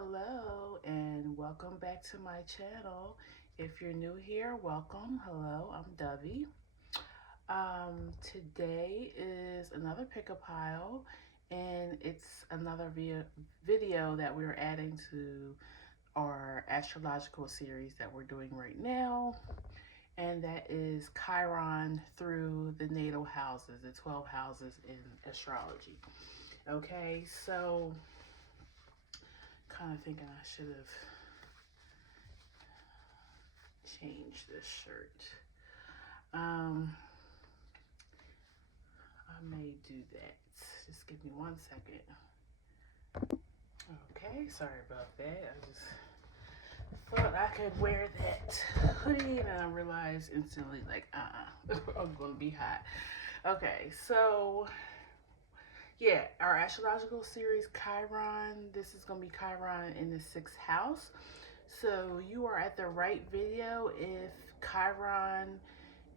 Hello and welcome back to my channel. If you're new here, welcome. Hello, I'm Dovey. Today is another pick-a-pile, and it's another video that we're adding to our astrological series that we're doing right now, and that is Chiron through the natal houses, the 12 houses in astrology. Okay, so kind of thinking I should have changed this shirt. I may do that. Just give me 1 second. Okay, sorry about that. I just thought I could wear that hoodie and I realized instantly like, I'm gonna be hot. Okay, so yeah, our astrological series, Chiron. This is gonna be Chiron in the 6th house. So you are at the right video if Chiron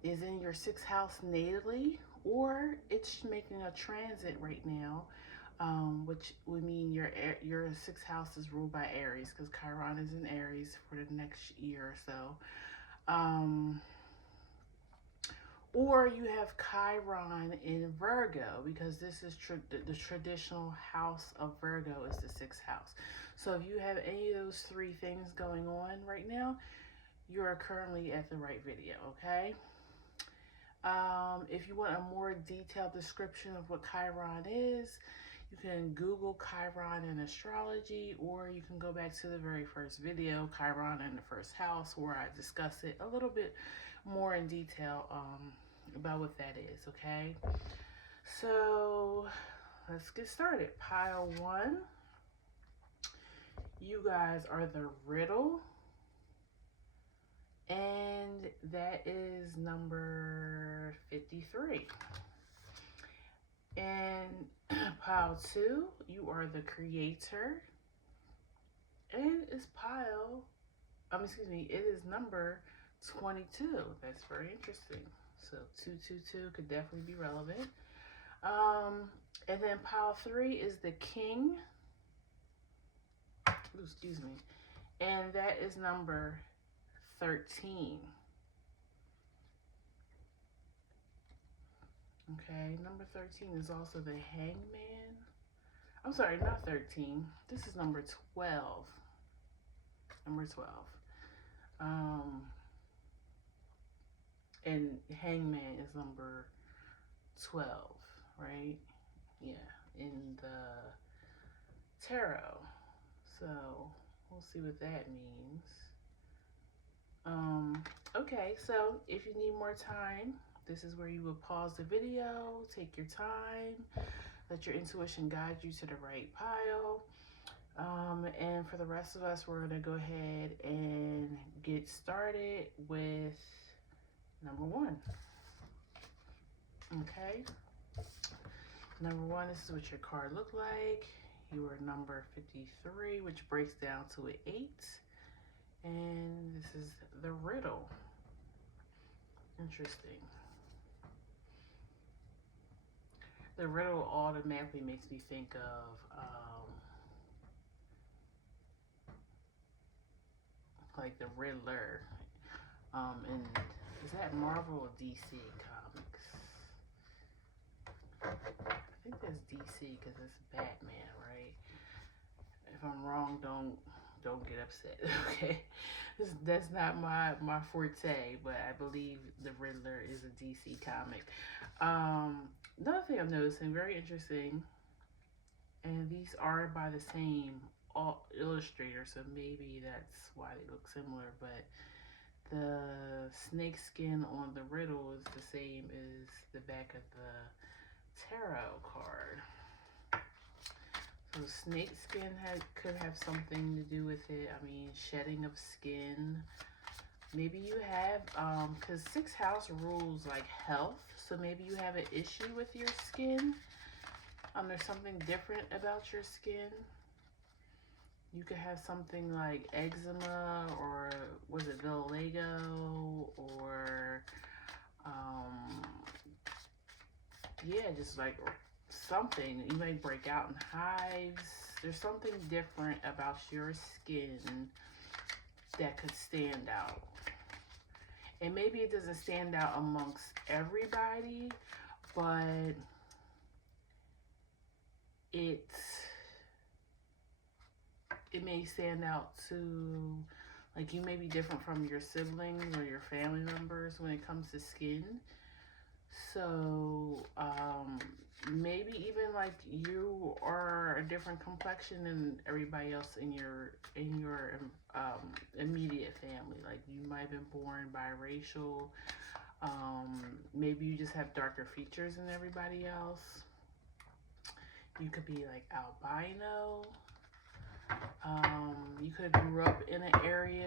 is in your 6th house natally, or it's making a transit right now, which would mean your 6th house is ruled by Aries, because Chiron is in Aries for the next year or so. Or you have Chiron in Virgo, because this is the traditional house of Virgo is the 6th house. So if you have any of those three things going on right now, you are currently at the right video, okay? If you want a more detailed description of what Chiron is, you can Google Chiron in astrology, or you can go back to the very first video, Chiron in the 1st house, where I discuss it a little bit more in detail about what that is, okay? So let's get started. Pile 1, you guys are the riddle, and that is number 53. And pile 2, you are the creator, and it is number 22. That's very interesting. So 222 could definitely be relevant. And then pile 3 is the king. Ooh, excuse me. And that is number 13. Okay, number 13 is also the hangman. I'm sorry, not 13. This is number 12. Number 12. And hangman is number 12, right? Yeah, in the tarot. So we'll see what that means. Okay, so if you need more time, this is where you would pause the video, take your time, let your intuition guide you to the right pile. And for the rest of us, we're gonna go ahead and get started with number 1. Okay, number 1, this is what your card looked like. You are number 53, which breaks down to an 8. And this is the riddle. Interesting. The riddle automatically makes me think of like the Riddler. And is that Marvel or DC Comics? I think that's DC because it's Batman, right? If I'm wrong, don't get upset, okay? That's not my forte, but I believe the Riddler is a DC comic. Another thing I'm noticing, very interesting, and these are by the same illustrator, so maybe that's why they look similar, but the snake skin on the riddle is the same as the back of the tarot card. So snake skin could have something to do with it. I mean, shedding of skin. Maybe you have, because 6th house rules like health, so maybe you have an issue with your skin. There's something different about your skin. You could have something like eczema, or was it vitiligo, or yeah, just like something. You may break out in hives. There's something different about your skin that could stand out. And maybe it doesn't stand out amongst everybody, but it may stand out to, like, you may be different from your siblings or your family members when it comes to skin. So maybe even like you are a different complexion than everybody else in your immediate family. Like you might have been born biracial. Maybe you just have darker features than everybody else. You could be like albino. You could have grew up in an area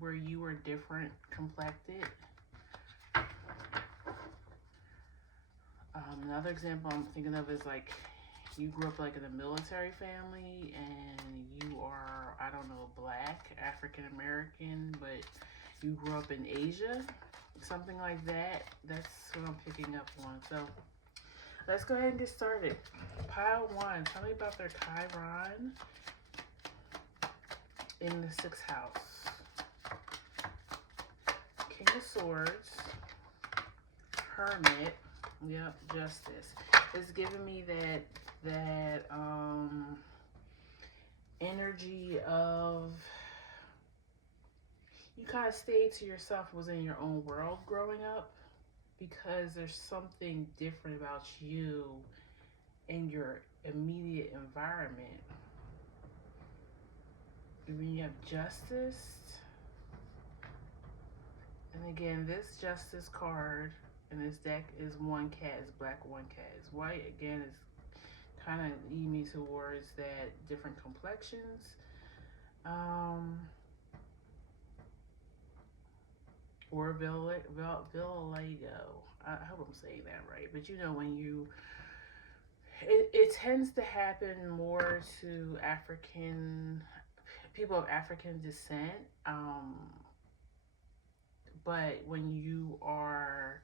where you were different complected. Another example I'm thinking of is like you grew up like in a military family and you are, I don't know, black, African American, but you grew up in Asia, something like that. That's what I'm picking up on. So let's go ahead and get started. Pile 1, tell me about their Chiron in the 6th house. King of Swords, Hermit. Yep, Justice. It's giving me that energy of you kind of stayed to yourself, was in your own world growing up, because there's something different about you in your immediate environment. And then you have Justice. And again, this Justice card in this deck is one cat is black, one cat is white. Again, it's kind of leading me towards that different complexions. Or vitiligo. I hope I'm saying that right. But you know, when you, it tends to happen more to people of African descent. But when you are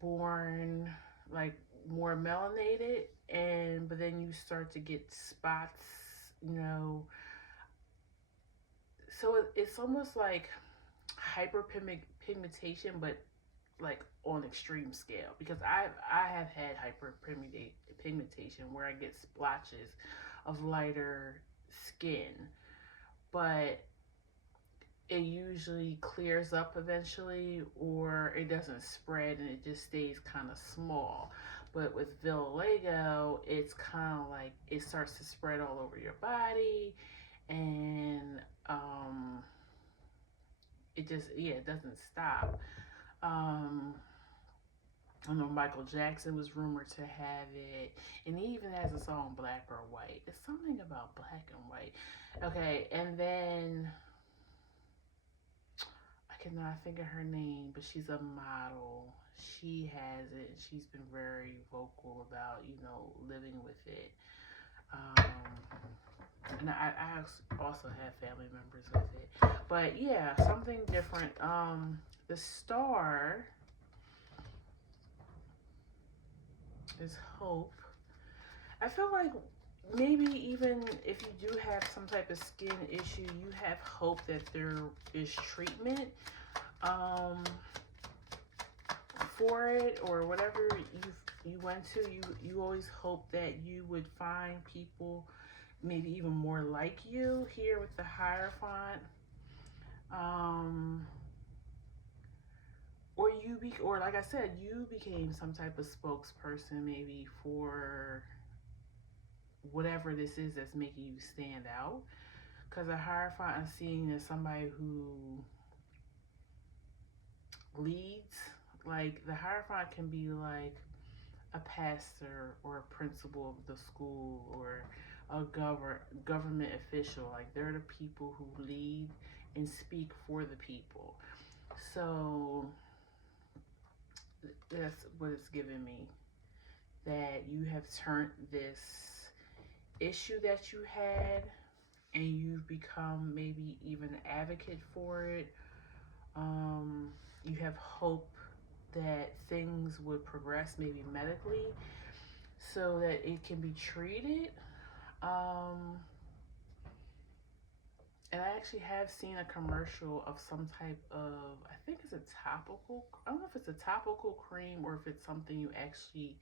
born like more melanated but then you start to get spots, you know, so it's almost like hyperpigmentation, but like on extreme scale, because I have had hyperpigmentation where I get splotches of lighter skin, but it usually clears up eventually, or it doesn't spread and it just stays kind of small. But with vitiligo, it's kind of like it starts to spread all over your body, and it just, yeah, it doesn't stop. I know Michael Jackson was rumored to have it, and he even has a song Black or White. It's something about black and white. Okay, and then I cannot think of her name, but she's a model. She has it. She's been very vocal about, you know, living with it. And I also have family members with it. But yeah, something different. The star is hope. I feel like maybe even if you do have some type of skin issue, you have hope that there is treatment for it, or whatever you went to. You always hope that you would find people maybe even more like you here with the Hierophant. Or like I said, you became some type of spokesperson maybe for whatever this is that's making you stand out. Because a Hierophant I'm seeing as somebody who leads. Like the Hierophant can be like a pastor or a principal of the school or a government official. Like they're the people who lead and speak for the people. So that's what it's given me, that you have turned this issue that you had and you've become maybe even an advocate for it. You have hope that things would progress maybe medically, so that it can be treated. Um, and I actually have seen a commercial of some type of, I think it's a topical, I don't know if it's a topical cream or if it's something you actually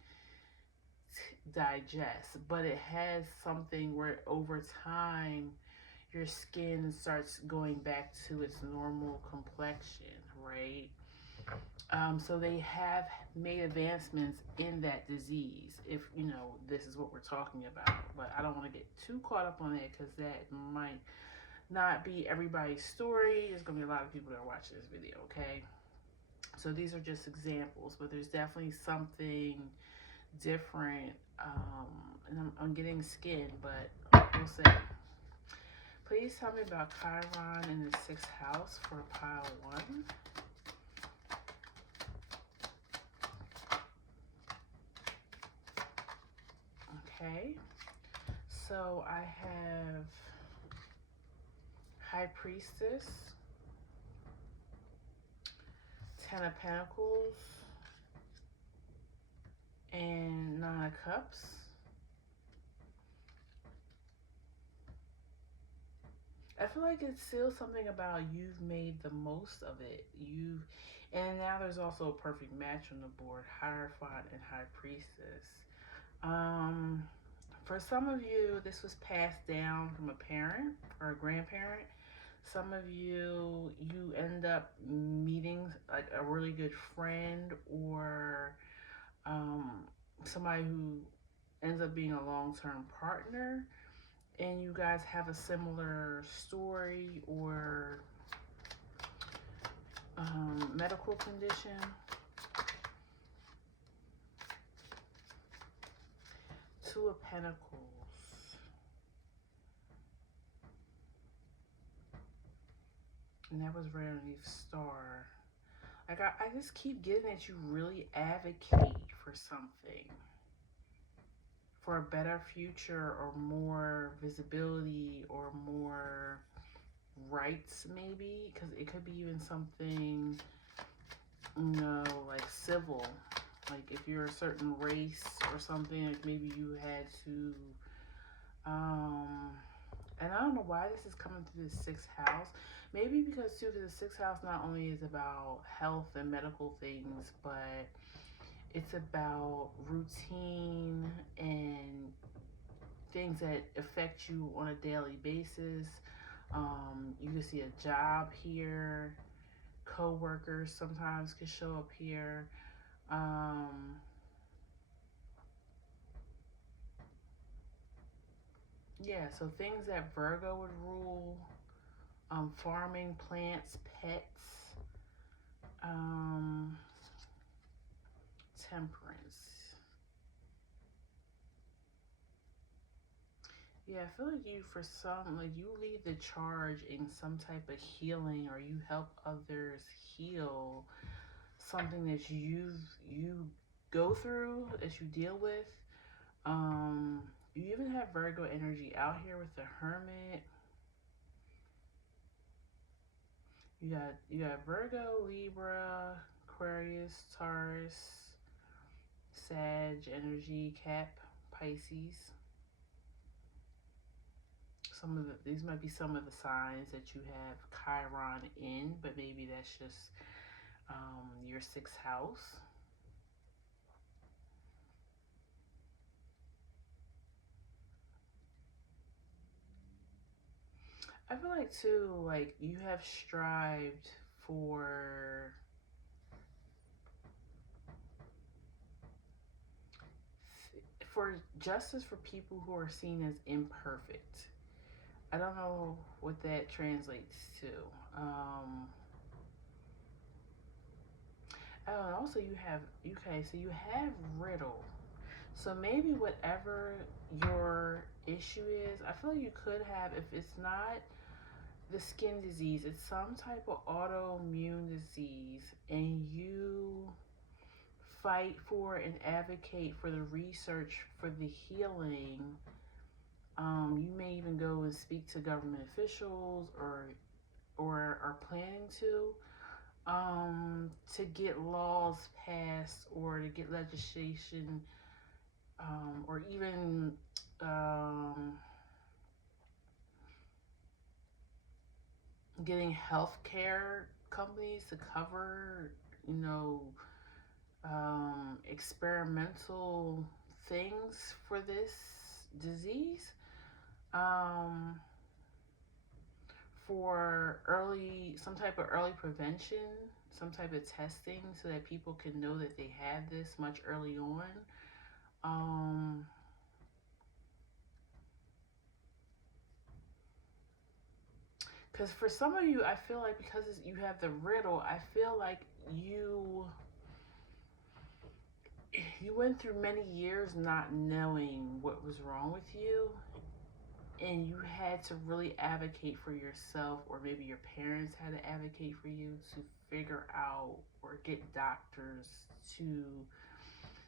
digest, but it has something where over time your skin starts going back to its normal complexion, right? So they have made advancements in that disease, if you know this is what we're talking about. But I don't want to get too caught up on that because that might not be everybody's story. There's gonna be a lot of people that are watching this video, okay? So these are just examples, but there's definitely something different. And I'm getting skin, but we'll see. Please tell me about Chiron in the sixth house for pile one. Okay, so I have High Priestess, Ten of Pentacles, and Nine of Cups. I feel like it's still something about you've made the most of it. And now there's also a perfect match on the board, Hierophant and High Priestess. Um, for some of you, this was passed down from a parent or a grandparent. Some of you, you end up meeting like a really good friend or um, somebody who ends up being a long-term partner, and you guys have a similar story or medical condition. Two of Pentacles. And that was right underneath Star. Like I just keep getting that you really advocate for something. For a better future or more visibility or more rights maybe. Because it could be even something, you know, like civil. Like if you're a certain race or something, like maybe you had to, and I don't know why this is coming through the sixth house. Maybe because too, the sixth house not only is about health and medical things, but it's about routine and things that affect you on a daily basis. You can see a job here. Co-workers sometimes can show up here. Um, yeah, so things that Virgo would rule. Farming, plants, pets, um, temperance. Yeah, I feel like you, for some, like you lead the charge in some type of healing, or you help others heal something that you go through, that you deal with. You even have Virgo energy out here with the Hermit. You got Virgo, Libra, Aquarius, Taurus, Sag energy, Cap, Pisces. These might be some of the signs that you have Chiron in, but maybe that's just your sixth house. I feel like too, like you have strived for justice for people who are seen as imperfect. I don't know what that translates to. Um, oh, also you have, okay, so you have riddle. So maybe whatever your issue is, I feel like you could have, if it's not the skin disease, it's some type of autoimmune disease, and you fight for and advocate for the research for the healing. You may even go and speak to government officials or are planning to get laws passed or to get legislation or even getting healthcare companies to cover, you know, experimental things for this disease, um, for some type of early prevention, some type of testing so that people can know that they have this much early on. Um, because for some of you, I feel like because you have the riddle, I feel like you went through many years not knowing what was wrong with you, and you had to really advocate for yourself, or maybe your parents had to advocate for you to figure out or get doctors to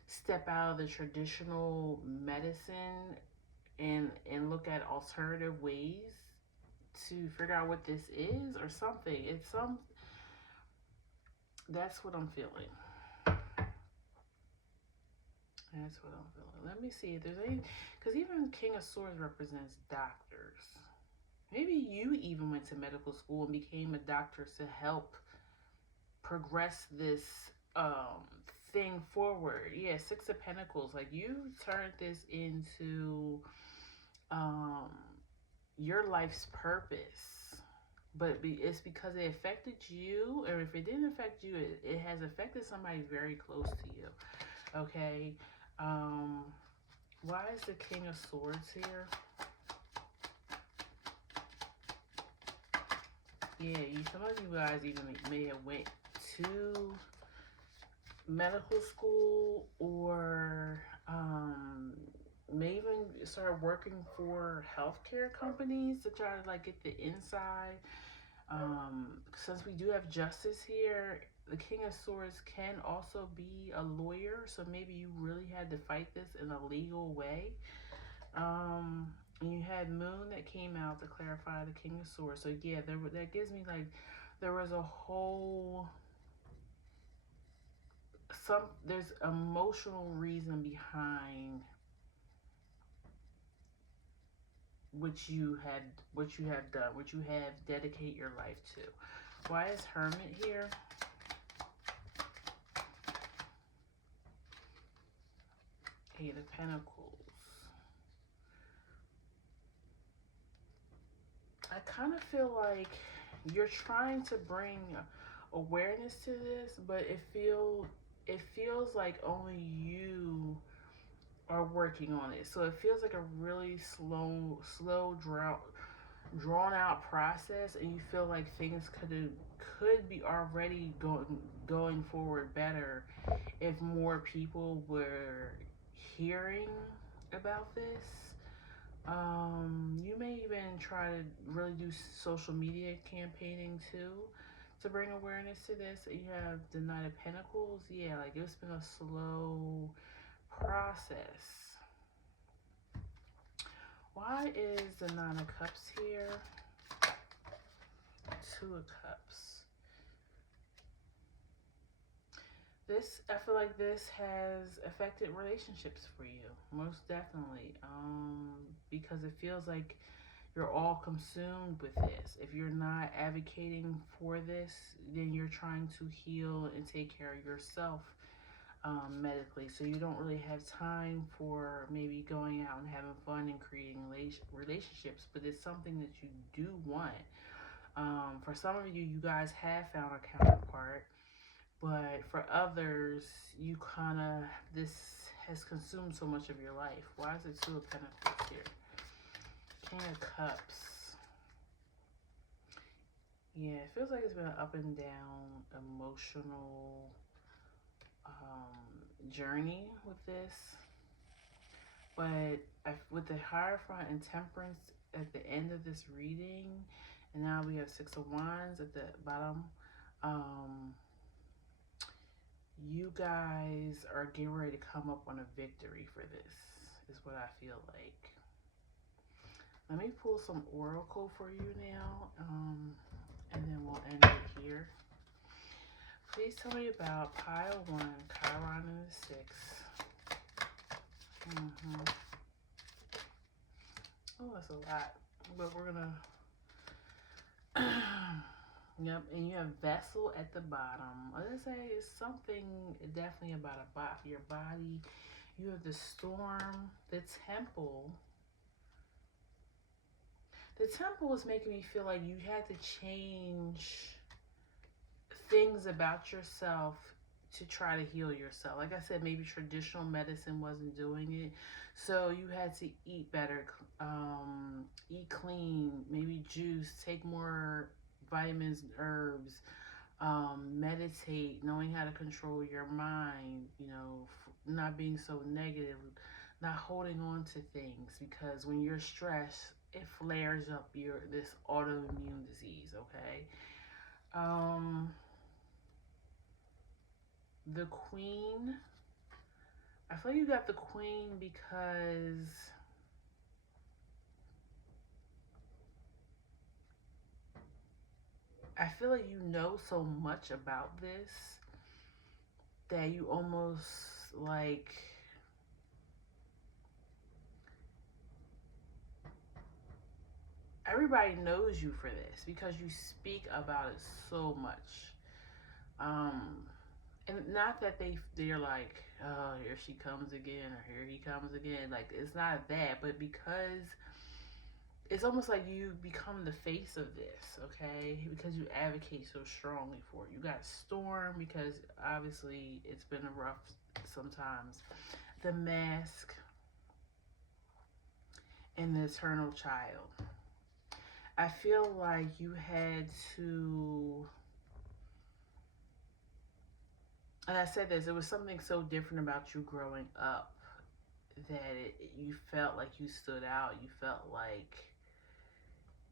step out of the traditional medicine and look at alternative ways to figure out what this is or something. That's what I'm feeling. That's what I'm feeling. Let me see if there's any, because even King of Swords represents doctors. Maybe you even went to medical school and became a doctor to help progress this um thing forward. Yeah, Six of Pentacles. Like you turned this into um your life's purpose. But it's because it affected you, or if it didn't affect you, it has affected somebody very close to you. Okay. Um, why is the King of Swords here? Yeah, some of you guys even may have went to medical school, or may even start working for healthcare companies to try to like get the inside. Since we do have justice here, the King of Swords can also be a lawyer, so maybe you really had to fight this in a legal way. And you had Moon that came out to clarify the King of Swords. So yeah, that gives me like there was a whole there's emotional reason behind what you have done, what you have dedicated your life to. Why is Hermit here? Eight of Pentacles. I kind of feel like you're trying to bring awareness to this, but it feels like only you are working on it. So it feels like a really slow drawn out process, and you feel like things could be already going forward better if more people were hearing about this. You may even try to really do social media campaigning too to bring awareness to this. You have the Knight of Pentacles. Yeah, like it's been a slow process. Why is the Nine of Cups here? Two of Cups. I feel like this has affected relationships for you, most definitely. Because it feels like you're all consumed with this. If you're not advocating for this, then you're trying to heal and take care of yourself medically. So you don't really have time for maybe going out and having fun and creating relationships, but it's something that you do want. For some of you, you guys have found a counterpart, but for others, this has consumed so much of your life. Why is it Two of Pentacles here? King of Cups. Yeah, it feels like it's been an up and down emotional journey with this. But with the Hierophant and Temperance at the end of this reading, and now we have Six of Wands at the bottom, you guys are getting ready to come up on a victory for this, is what I feel like. Let me pull some oracle for you now, and then we'll end it here. Please tell me about pile 1, Chiron and the 6. Mm-hmm. Oh, that's a lot. But we're gonna. Yep, and you have vessel at the bottom. Let's say it's something definitely about your body. You have the storm, the temple. The temple was making me feel like you had to change things about yourself to try to heal yourself. Like I said, maybe traditional medicine wasn't doing it, so you had to eat better, eat clean, maybe juice, take more vitamins, herbs, meditate, knowing how to control your mind. Not being so negative, not holding on to things, because when you're stressed, it flares up this autoimmune disease. Okay. Um, the queen. I feel like you got the queen because I feel like you know so much about this that you almost like everybody knows you for this because you speak about it so much. Um, and not that they're like, oh, here she comes again or here he comes again. Like, it's not that, but because it's almost like you become the face of this, okay? Because you advocate so strongly for it. You got Storm because obviously it's been a rough sometimes. The Mask and the Eternal Child. I feel like you had to, and I said this, it was something so different about you growing up that you felt like you stood out. You felt like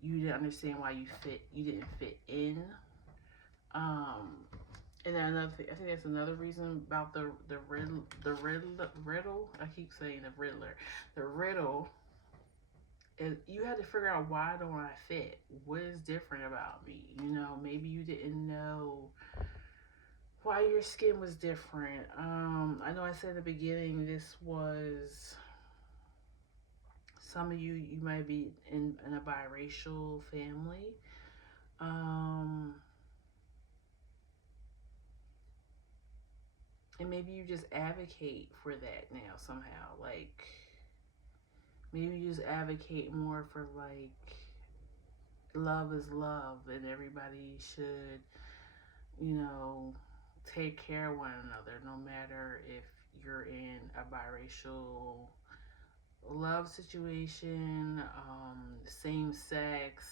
you didn't understand why you didn't fit in. Um, and then another thing, I think that's another reason about the riddle. I keep saying the Riddler, the riddle. Is you had to figure out, why don't I fit? What is different about me? Maybe you didn't know why your skin was different. I know I said at the beginning this was some of you might be in a biracial family. Um, and maybe you just advocate for that now somehow. Like, maybe you just advocate more for, like, love is love and everybody should, you know, take care of one another no matter if you're in a biracial love situation, same sex,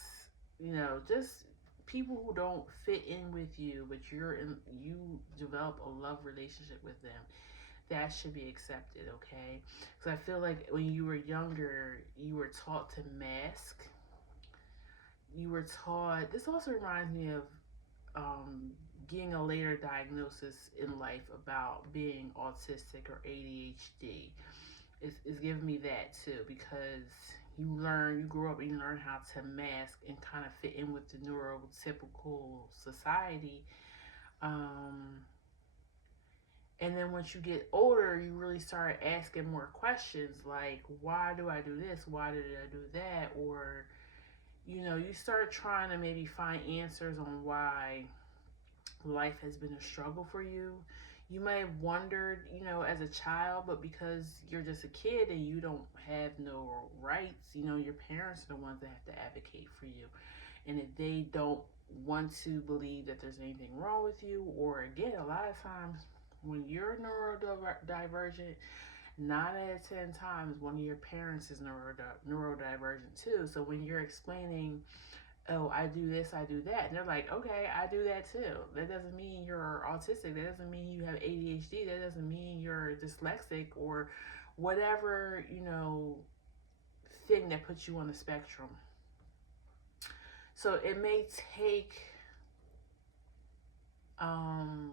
just people who don't fit in with you, but you develop a love relationship with them. That should be accepted, okay? Because I feel like when you were younger, you were taught to mask. You were taught. This also reminds me of um, getting a later diagnosis in life about being autistic or ADHD. It's giving me that too, because you grow up and you learn how to mask and kind of fit in with the neurotypical society. Um, and then once you get older, you really start asking more questions like, why do I do this? Why did I do that? Or, you start trying to maybe find answers on why life has been a struggle for you. You may have wondered, as a child, but because you're just a kid and you don't have no rights, your parents are the ones that have to advocate for you. And if they don't want to believe that there's anything wrong with you, or again, a lot of times when you're neurodivergent, 9 out of 10 times one of your parents is neurodivergent too. So when you're explaining, oh, I do this, I do that. And they're like, okay, I do that too. That doesn't mean you're autistic. That doesn't mean you have ADHD. That doesn't mean you're dyslexic or whatever, thing that puts you on the spectrum. So it may take um,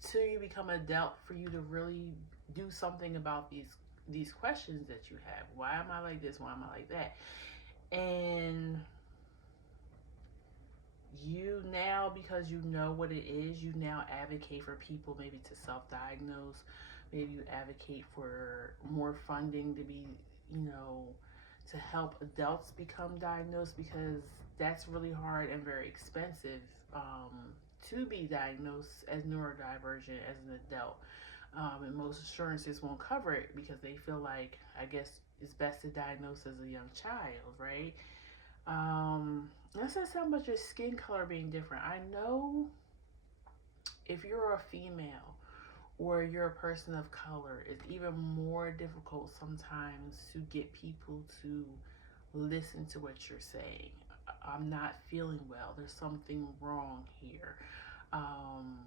till you become an adult for you to really do something about these questions that you have. Why am I like this? Why am I like that? And you now, because you know what it is, you now advocate for people maybe to self-diagnose, Maybe you advocate for more funding to be, you know, to help adults become diagnosed, because that's really hard and very expensive, to be diagnosed as neurodivergent as an adult. And most insurances won't cover it because they feel like, I guess, it's best to diagnose as a young child, right? That's not so much as skin color being different. I know if you're a female or you're a person of color, it's even more difficult sometimes to get people to listen to what you're saying. I'm not feeling well. There's something wrong here. Um,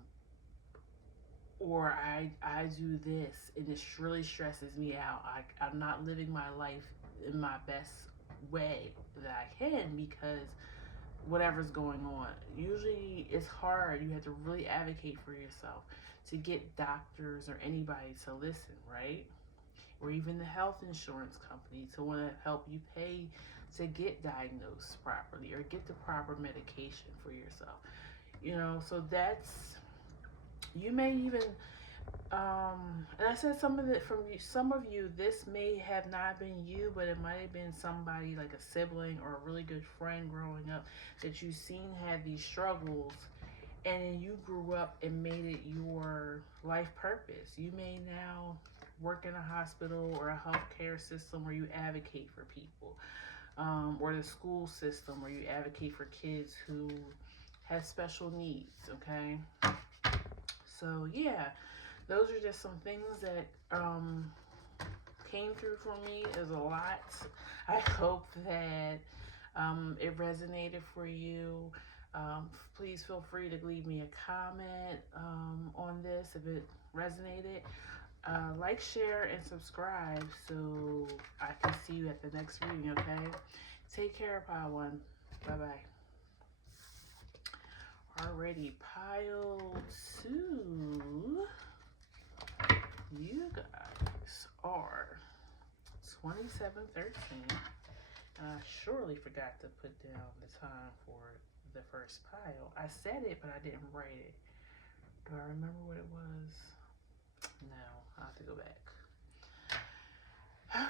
or I do this and it really stresses me out. I'm not living my life in my best way that I can because whatever's going on. Usually it's hard. You have to really advocate for yourself to get doctors or anybody to listen, right? Or even the health insurance company to want to help you pay to get diagnosed properly or get the proper medication for yourself. You know, so that's, you may even and I said some of it from you, some of you, this may have not been you, but it might have been somebody like a sibling or a really good friend growing up that you've seen had these struggles, and then you grew up and made it your life purpose. You may now work in a hospital or a healthcare system where you advocate for people, or the school system where you advocate for kids who have special needs, okay? So, yeah, those are just some things that came through for me. Is a lot. I hope that it resonated for you. Please feel free to leave me a comment on this if it resonated. Like, share, and subscribe so I can see you at the next reading, okay? Take care, Pile 1. Bye-bye. Already, Pile 2. You guys are 2713. I surely forgot to put down the time for the first pile. I said it, but I didn't write it. Do I remember what it was? No, I'll have to go back.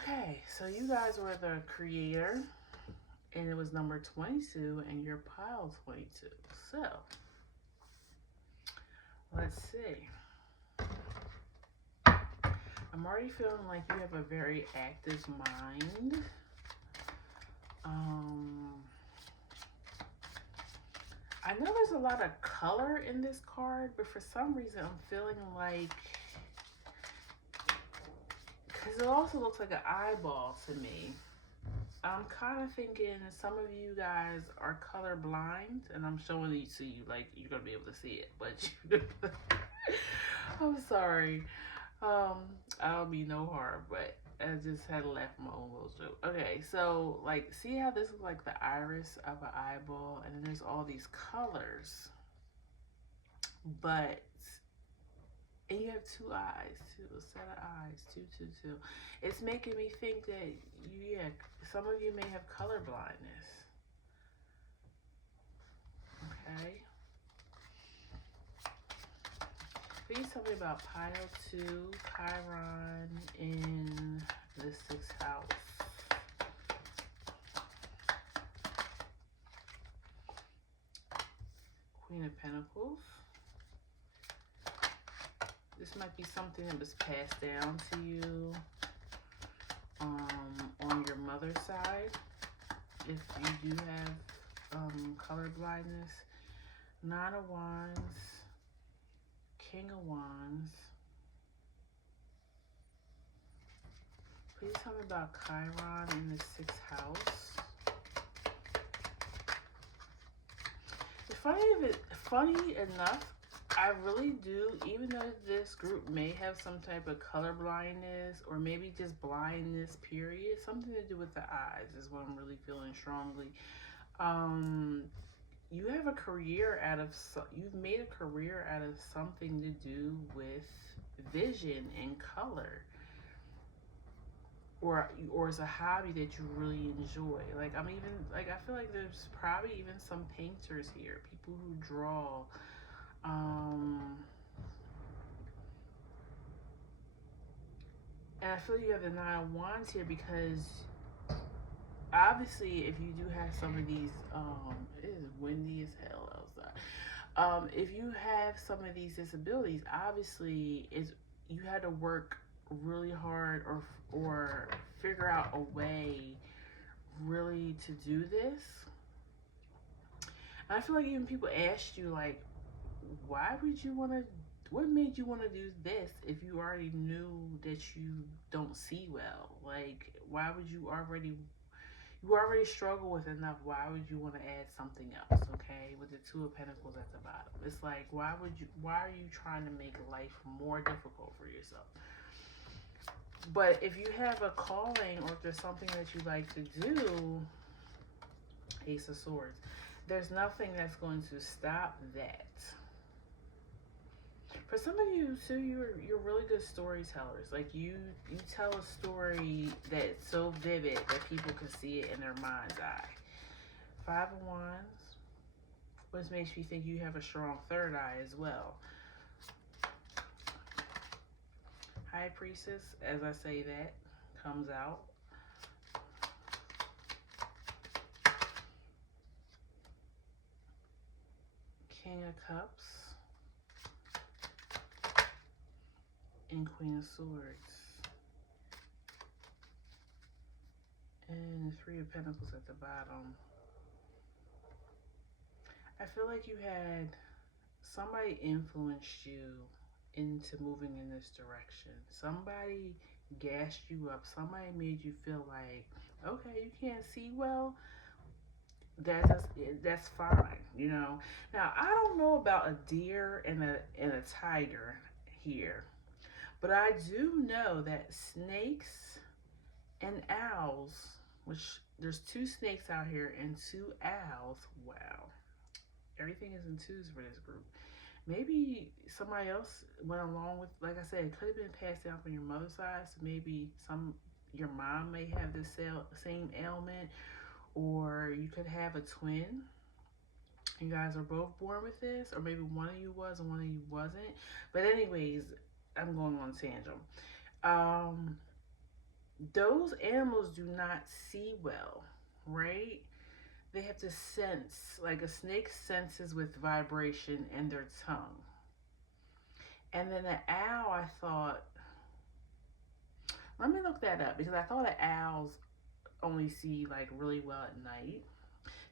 Okay, so you guys were the creator, and it was number 22, and you're pile 22. So, let's see. I'm already feeling like you have a very active mind. I know there's a lot of color in this card, but for some reason I'm feeling like, because it also looks like an eyeball to me. I'm kind of thinking some of you guys are color blind, and I'm showing it to you like you're going to be able to see it, but I'm sorry. I don't mean no harm, but I just had to laugh at my own little joke. Okay, so like, see how this is like the iris of an eyeball, and then there's all these colors, but, and you have two eyes, a set of eyes, two. It's making me think that yeah, some of you may have color blindness. Okay. Please tell me about pile 2, Chiron in the 6th house. Queen of Pentacles. This might be something that was passed down to you on your mother's side, if you do have color blindness. 9 of Wands. King of Wands. Please tell me about Chiron in the 6th house. It's funny enough, I really do, even though this group may have some type of color blindness or maybe just blindness, period, something to do with the eyes is what I'm really feeling strongly. You have a career out of, you've made a career out of something to do with vision and color, or it's a hobby that you really enjoy. Like, I'm even, like, I feel like there's probably even some painters here, people who draw. And I feel you have the Nine of Wands here because obviously, if you do have some of these, it is windy as hell outside. If you have some of these disabilities, obviously, it's you had to work really hard or figure out a way really to do this. And I feel like even people asked you like, why would you want to? What made you want to do this if you already knew that you don't see well? Like, why would you already struggle with enough? Why would you want to add something else? Okay, with the Two of Pentacles at the bottom, it's like why are you trying to make life more difficult for yourself? But if you have a calling or if there's something that you like to do, Ace of Swords, there's nothing that's going to stop that. For some of you too, you're really good storytellers. Like you tell a story that's so vivid that people can see it in their mind's eye. Five of Wands, which makes me think you have a strong third eye as well. High Priestess, as I say that, comes out. King of Cups and Queen of Swords. And the Three of Pentacles at the bottom. I feel like you had somebody influenced you into moving in this direction. Somebody gassed you up. Somebody made you feel like, okay, you can't see well. That's fine, you know. Now I don't know about a deer and a tiger here, but I do know that snakes and owls, which there's two snakes out here and two owls. Wow, everything is in twos for this group. Maybe somebody else went along with, like I said, it could have been passed down from your mother's side. So maybe your mom may have the same ailment, or you could have a twin. You guys are both born with this, or maybe one of you was and one of you wasn't. But anyways, I'm going on a tangent. Those animals do not see well, right? They have to sense, like a snake senses with vibration in their tongue. And then the owl, I thought, let me look that up because I thought the owls only see like really well at night.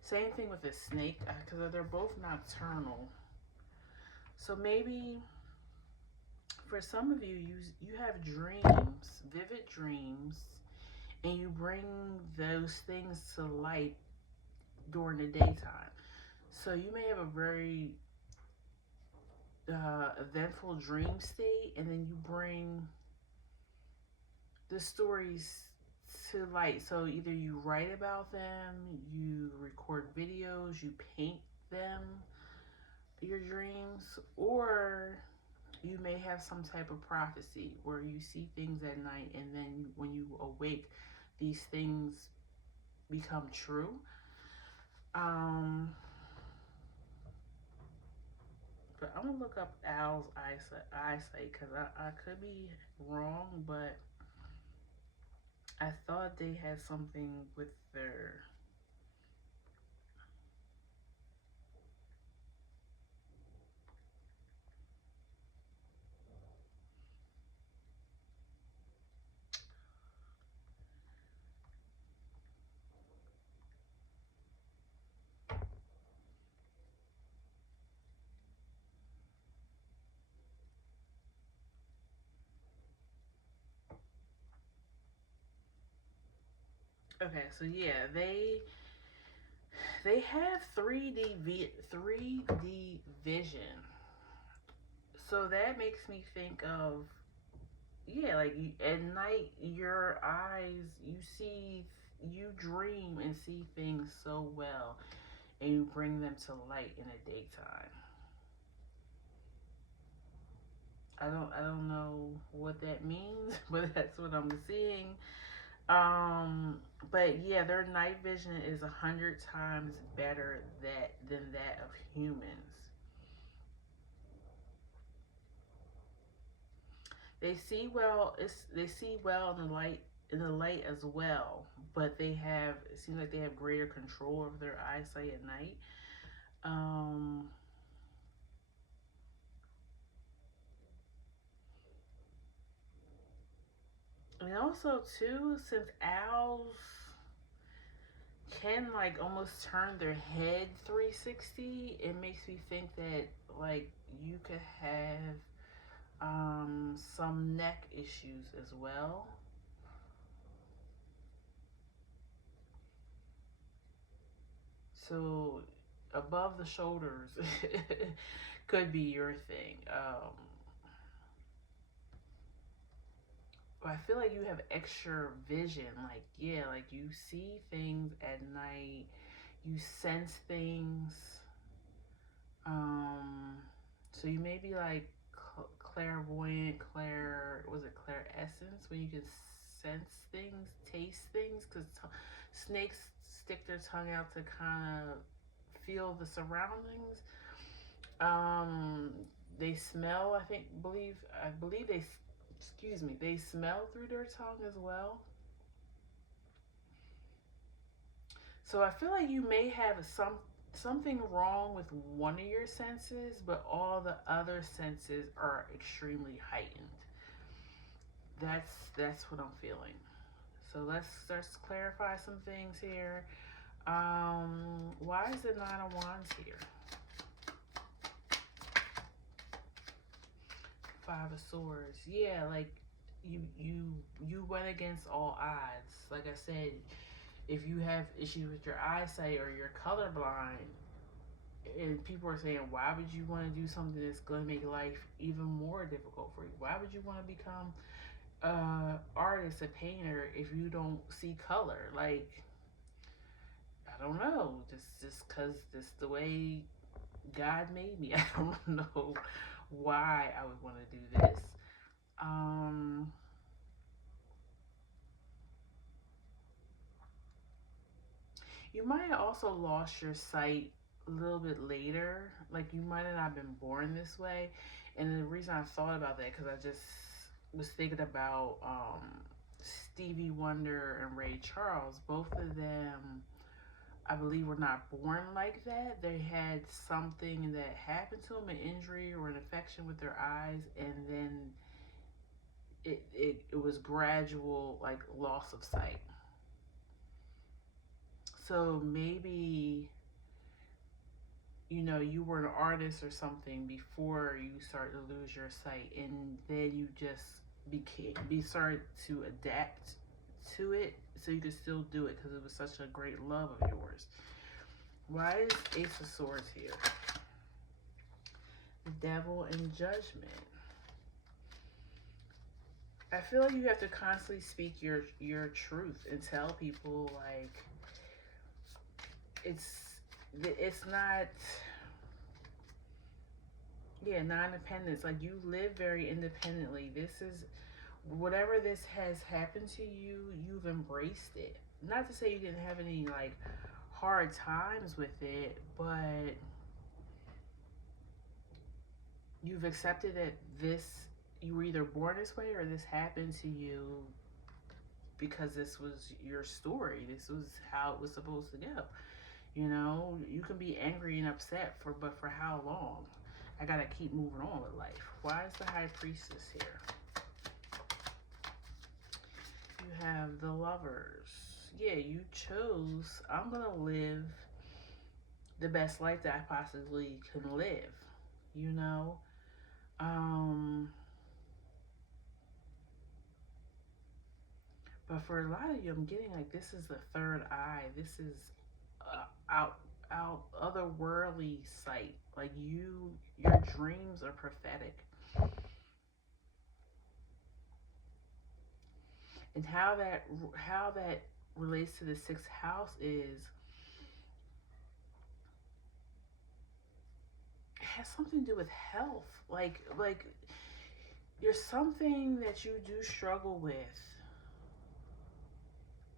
Same thing with the snake because they're both nocturnal. So maybe for some of you, you have dreams, vivid dreams, and you bring those things to light during the daytime. So you may have a very eventful dream state, and then you bring the stories to light. So either you write about them, you record videos, you paint them, your dreams, or you may have some type of prophecy where you see things at night and then when you awake, these things become true. But I'm gonna look up owl's eyesight because I could be wrong, but I thought they had something with their okay. So yeah, they have 3D vision. So that makes me think of, yeah, like at night your eyes, you dream and see things so well and you bring them to light in the daytime. I don't know what that means, but that's what I'm seeing. But yeah, their night vision is 100 times better than that of humans. They see well. They see well in the light, as well, but they have, it seems like they have greater control over their eyesight at night. Um, and also too, since owls can like almost turn their head 360, it makes me think that like you could have some neck issues as well. So above the shoulders could be your thing. But I feel like you have extra vision. Like, yeah, like you see things at night, you sense things. Um, so you may be like clairvoyant, was it clair essence, when you can sense things, taste things, because snakes stick their tongue out to kind of feel the surroundings. Um, they smell. I believe they, excuse me, they smell through their tongue as well. So I feel like you may have something wrong with one of your senses, but all the other senses are extremely heightened. That's what I'm feeling. So let's clarify some things here. Why is the Nine of Wands here? Five of Swords. Yeah, like you went against all odds. Like I said, if you have issues with your eyesight or you're colorblind, and people are saying, why would you want to do something that's going to make life even more difficult for you? Why would you want to become a artist, a painter, if you don't see color? Like, I don't know, just because this the way God made me. I don't know why I would want to do this. Um, you might have also lost your sight a little bit later. Like you might have not been born this way. And the reason I thought about that, because I just was thinking about Stevie Wonder and Ray Charles. Both of them, I believe, were not born like that. They had something that happened to them, an injury or an infection with their eyes, and then it was gradual, like loss of sight. So maybe, you were an artist or something before you started to lose your sight, and then you just started to adapt to it so you could still do it because it was such a great love of yours. Why is Ace of Swords here? The Devil and Judgment. I feel like you have to constantly speak your truth and tell people like it's not, yeah, non-independence. Like you live very independently. This is, whatever this has happened to you, you've embraced it. Not to say you didn't have any like hard times with it, but you've accepted that you were either born this way or this happened to you because this was your story. This was how it was supposed to go. You can be angry and upset but for how long? I gotta keep moving on with life. Why is the High Priestess here? You have the Lovers. Yeah, you chose, I'm gonna live the best life that I possibly can live. You know? Um, but for a lot of you, I'm getting like this is the third eye. This is out otherworldly sight. Like your dreams are prophetic. And how that relates to the sixth house is, it has something to do with health. Like there's something that you do struggle with.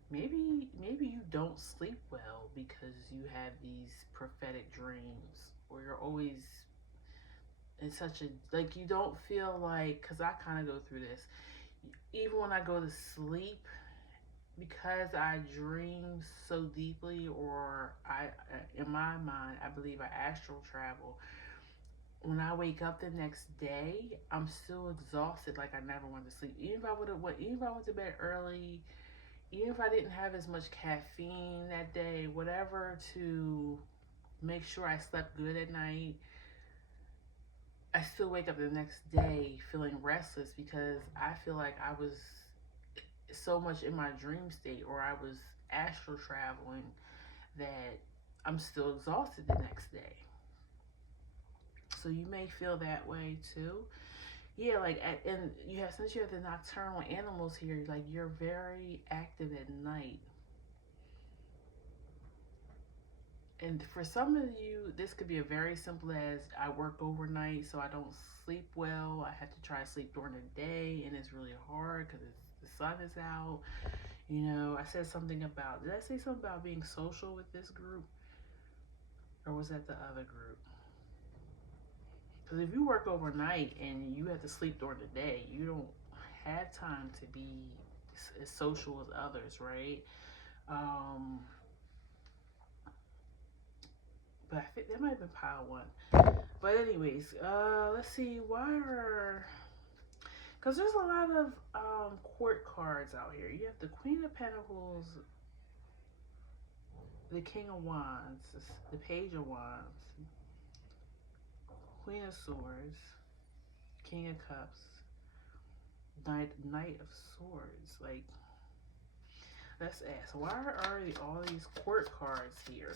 Maybe you don't sleep well because you have these prophetic dreams, or you're always it's such a, like, you don't feel like, because I kind of go through this, even when I go to sleep, because I dream so deeply, or in my mind, I believe I astral travel. When I wake up the next day, I'm still exhausted, like I never went to sleep. Even if I went to bed early, even if I didn't have as much caffeine that day, whatever, to make sure I slept good at night, I still wake up the next day feeling restless because I feel like I was so much in my dream state, or I was astral traveling, that I'm still exhausted the next day. So you may feel that way too. Yeah, like, and you have, since you have the nocturnal animals here, like, you're very active at night. And for some of you, this could be a very simple as, I work overnight, so I don't sleep well. I have to try to sleep during the day, and it's really hard because the sun is out. You know, I said something about, did I say something about being social with this group? Or was that the other group? Because if you work overnight and you have to sleep during the day, you don't have time to be as social as others, right? Um, but I think that might have been pile one. But anyways, let's see. Why are, because there's a lot of court cards out here. You have the Queen of Pentacles, the King of Wands, the Page of Wands, Queen of Swords, King of Cups, Knight of Swords. Like, let's ask, why are all these court cards here?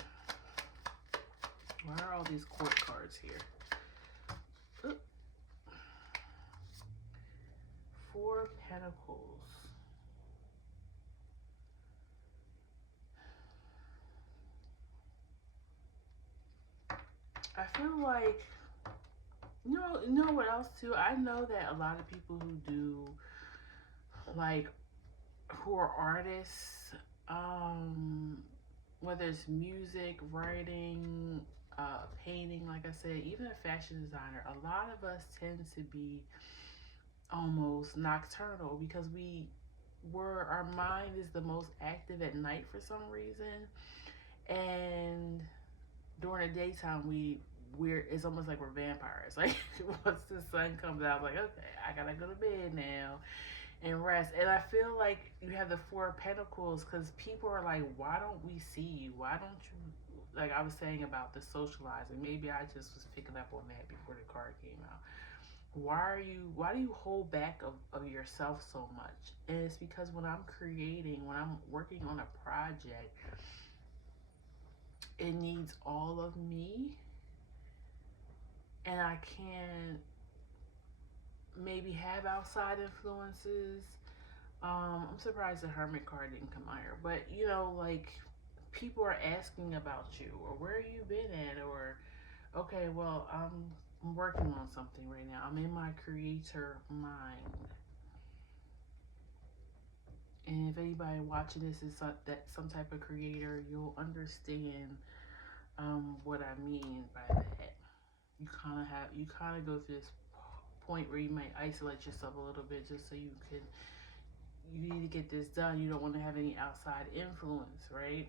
Why are all these court cards here? Oop. Four of Pentacles. I feel like, you know what else too? I know that a lot of people who do, like, who are artists, whether it's music, writing, painting, like I said, even a fashion designer, a lot of us tend to be almost nocturnal because our mind is the most active at night for some reason, and during the daytime we're it's almost like we're vampires. Like, once the sun comes out, like, okay, I gotta go to bed now and rest. And I feel like you have the Four of Pentacles because people are like, why don't we see you? Why don't you, like I was saying about the socializing, maybe I just was picking up on that before the card came out. Why do you hold back of yourself so much? And it's because when I'm creating, when I'm working on a project, it needs all of me, and I can maybe have outside influences. I'm surprised the Hermit card didn't come higher, but like, people are asking about you, or where you been at, or okay, well, I'm working on something right now. I'm in my creator mind. And if anybody watching this is some type of creator, you'll understand what I mean by that. You kind of go through this point where you might isolate yourself a little bit just so you need to get this done. You don't want to have any outside influence, right?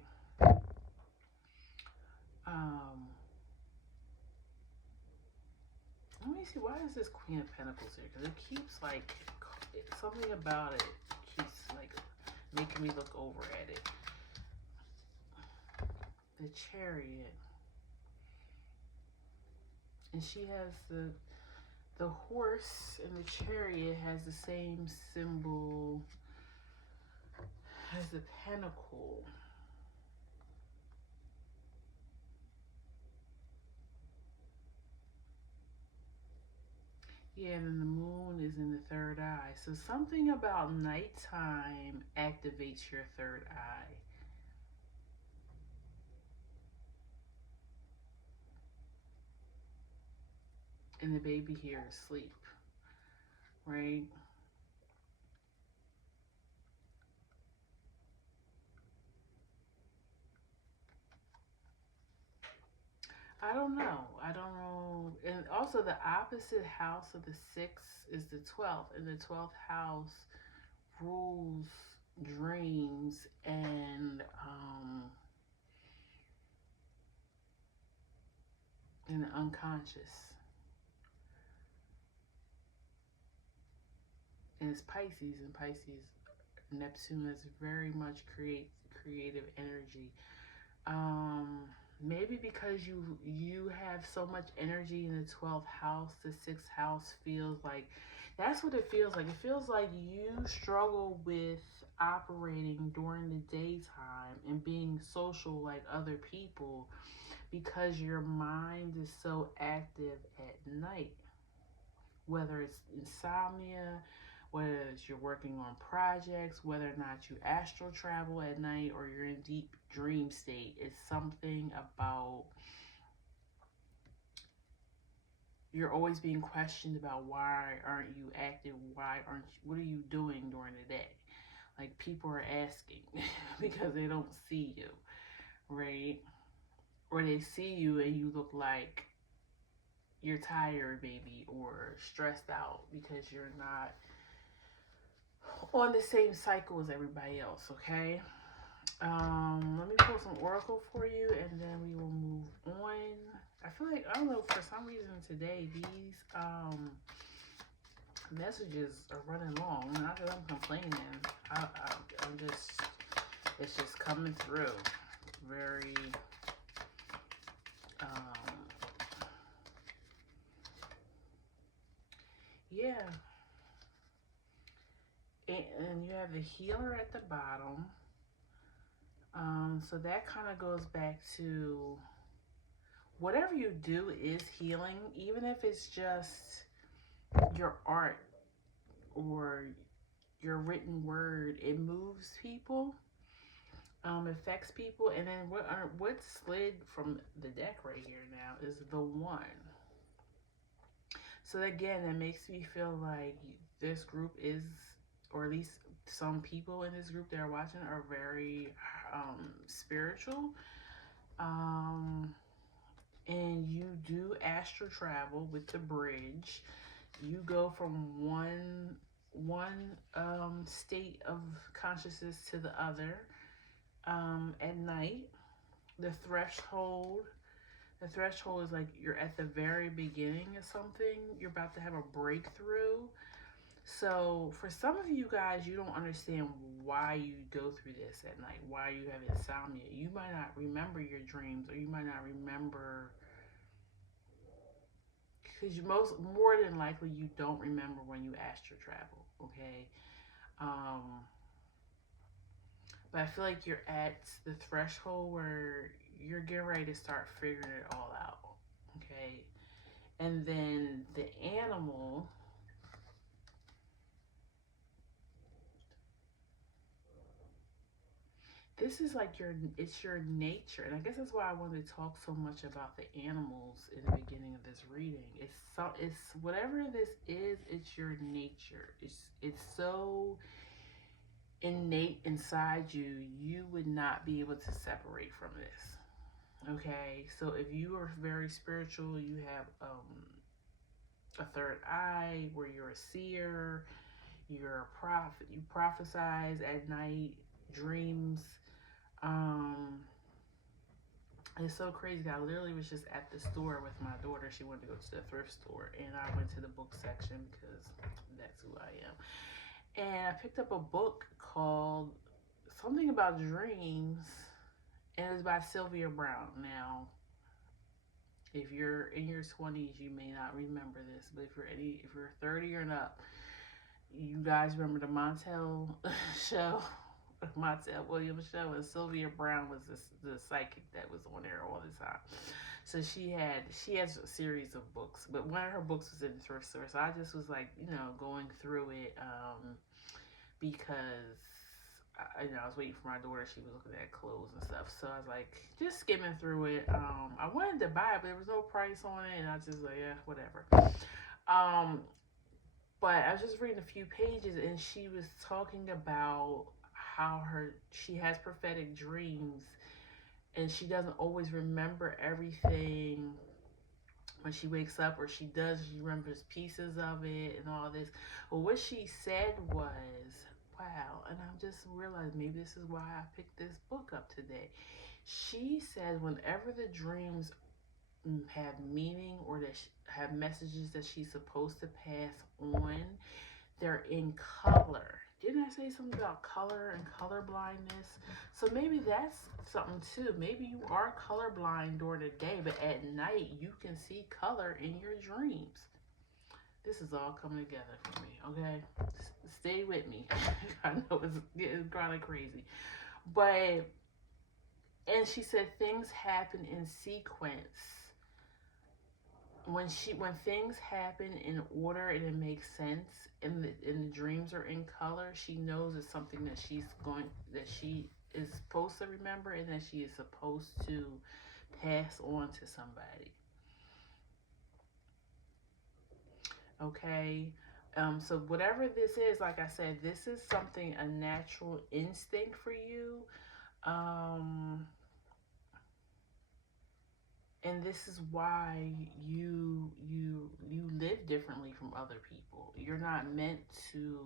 Um, Let me see. Why is this Queen of Pentacles here? Because it keeps, like, something about it keeps, like, making me look over at it. The Chariot. And she has the horse, and the chariot has the same symbol as the pentacle. Yeah, and then the moon is in the third eye. So something about nighttime activates your third eye. And the baby here is asleep, right? I don't know. And also the opposite house of the sixth is the 12th, and the 12th house rules dreams and the unconscious. And it's Pisces, and Pisces, Neptune is very much creative energy. Um, Maybe because you have so much energy in the 12th house, the 6th house feels like that's what it feels like. It feels like you struggle with operating during the daytime and being social like other people because your mind is so active at night. Whether it's insomnia, whether it's you're working on projects, whether or not you astral travel at night or you're in deep dream state, it's something about you're always being questioned about why aren't you active? Why aren't you, what are you doing during the day? Like people are asking because they don't see you, right? Or they see you and you look like you're tired, maybe, or stressed out because you're not on the same cycle as everybody else, okay? Let me pull some oracle for you and then we will move on. I feel like, I don't know, for some reason today, these messages are running long. Not that I'm complaining. I'm just, it's just coming through. Very, yeah. And you have the healer at the bottom. So that kind of goes back to whatever you do is healing, even if it's just your art or your written word. It moves people, affects people. And then what slid from the deck right here now is the one. So again, it makes me feel like this group is, or at least some people in this group that are watching are very spiritual. And you do astral travel with the bridge. You go from one state of consciousness to the other at night. The threshold. The threshold is like you're at the very beginning of something. You're about to have a breakthrough. So for some of you guys, you don't understand why you go through this at night, why you have insomnia. You might not remember your dreams, or you might not remember, because more than likely you don't remember when you astral travel. Okay, but I feel like you're at the threshold where you're getting ready to start figuring it all out. Okay, and then the animal. This is like it's your nature, and I guess that's why I wanted to talk so much about the animals in the beginning of this reading. It's whatever this is, it's your nature. It's so innate inside you, you would not be able to separate from this. Okay, so if you are very spiritual, you have a third eye where you're a seer, you're a prophet, you prophesize at night, dreams. It's so crazy. I literally was just at the store with my daughter. She wanted to go to the thrift store, and I went to the book section because that's who I am. And I picked up a book called something about dreams, and it's by Sylvia Brown. Now, if you're in your 20s, you may not remember this, but if you're 30 or up, you guys remember the Montel show, Montel Williams show, and Sylvia Brown was the psychic that was on there all the time. So she has a series of books, but one of her books was in the thrift store. So I just was like, going through it because I was waiting for my daughter. She was looking at clothes and stuff. So I was like, just skimming through it. I wanted to buy it, but there was no price on it, and I just like, yeah, whatever. But I was just reading a few pages, and she was talking about how she has prophetic dreams, and she doesn't always remember everything when she wakes up, or she does, she remembers pieces of it and all this. Well, what she said was, wow, and I'm just realized maybe this is why I picked this book up today. She said whenever the dreams have meaning, or that have messages that she's supposed to pass on, they're in color. Didn't I say something about color and color blindness? So maybe that's something too. Maybe you are colorblind during the day, but at night you can see color in your dreams. This is all coming together for me, okay? Stay with me. I know it's getting kind of crazy. But, and she said things happen in sequence. When things happen in order and it makes sense, and the dreams are in color, she knows it's something that she is supposed to remember, and that she is supposed to pass on to somebody. Okay. So whatever this is, like I said, this is something, a natural instinct for you. Um, and this is why you live differently from other people. You're not meant to,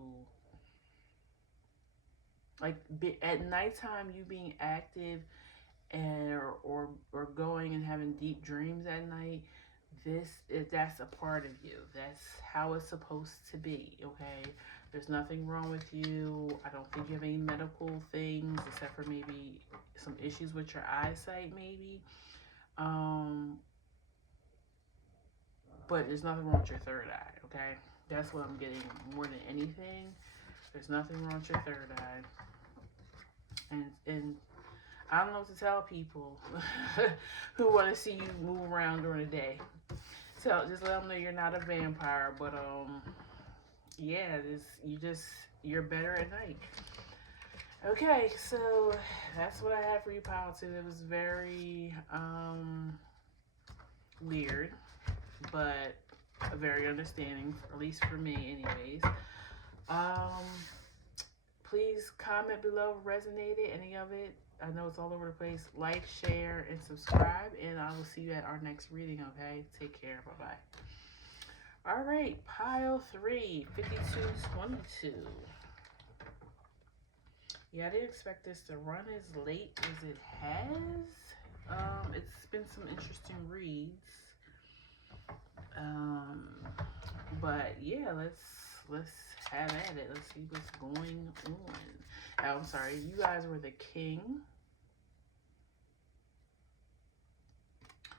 like, at nighttime, you being active, and or going and having deep dreams at night. That's a part of you. That's how it's supposed to be. Okay, there's nothing wrong with you. I don't think you have any medical things, except for maybe some issues with your eyesight, maybe. um but there's nothing wrong with your third eye. Okay, that's what I'm getting more than anything. There's nothing wrong with your third eye. And I don't know what to tell people who want to see you move around during the day. So just let them know you're not a vampire, but yeah, you're better at night. Okay, so that's what I have for you, pile two. It was very weird, but very understanding, at least for me, anyways. Um, Please comment below, resonated any of it. I know it's all over the place. Like, share, and subscribe, and I will see you at our next reading. Okay, take care. Bye bye. All right, pile 3, 5222. Yeah, I didn't expect this to run as late as it has. It's been some interesting reads. But yeah, let's have at it. Let's see what's going on. Oh, I'm sorry, you guys were the king.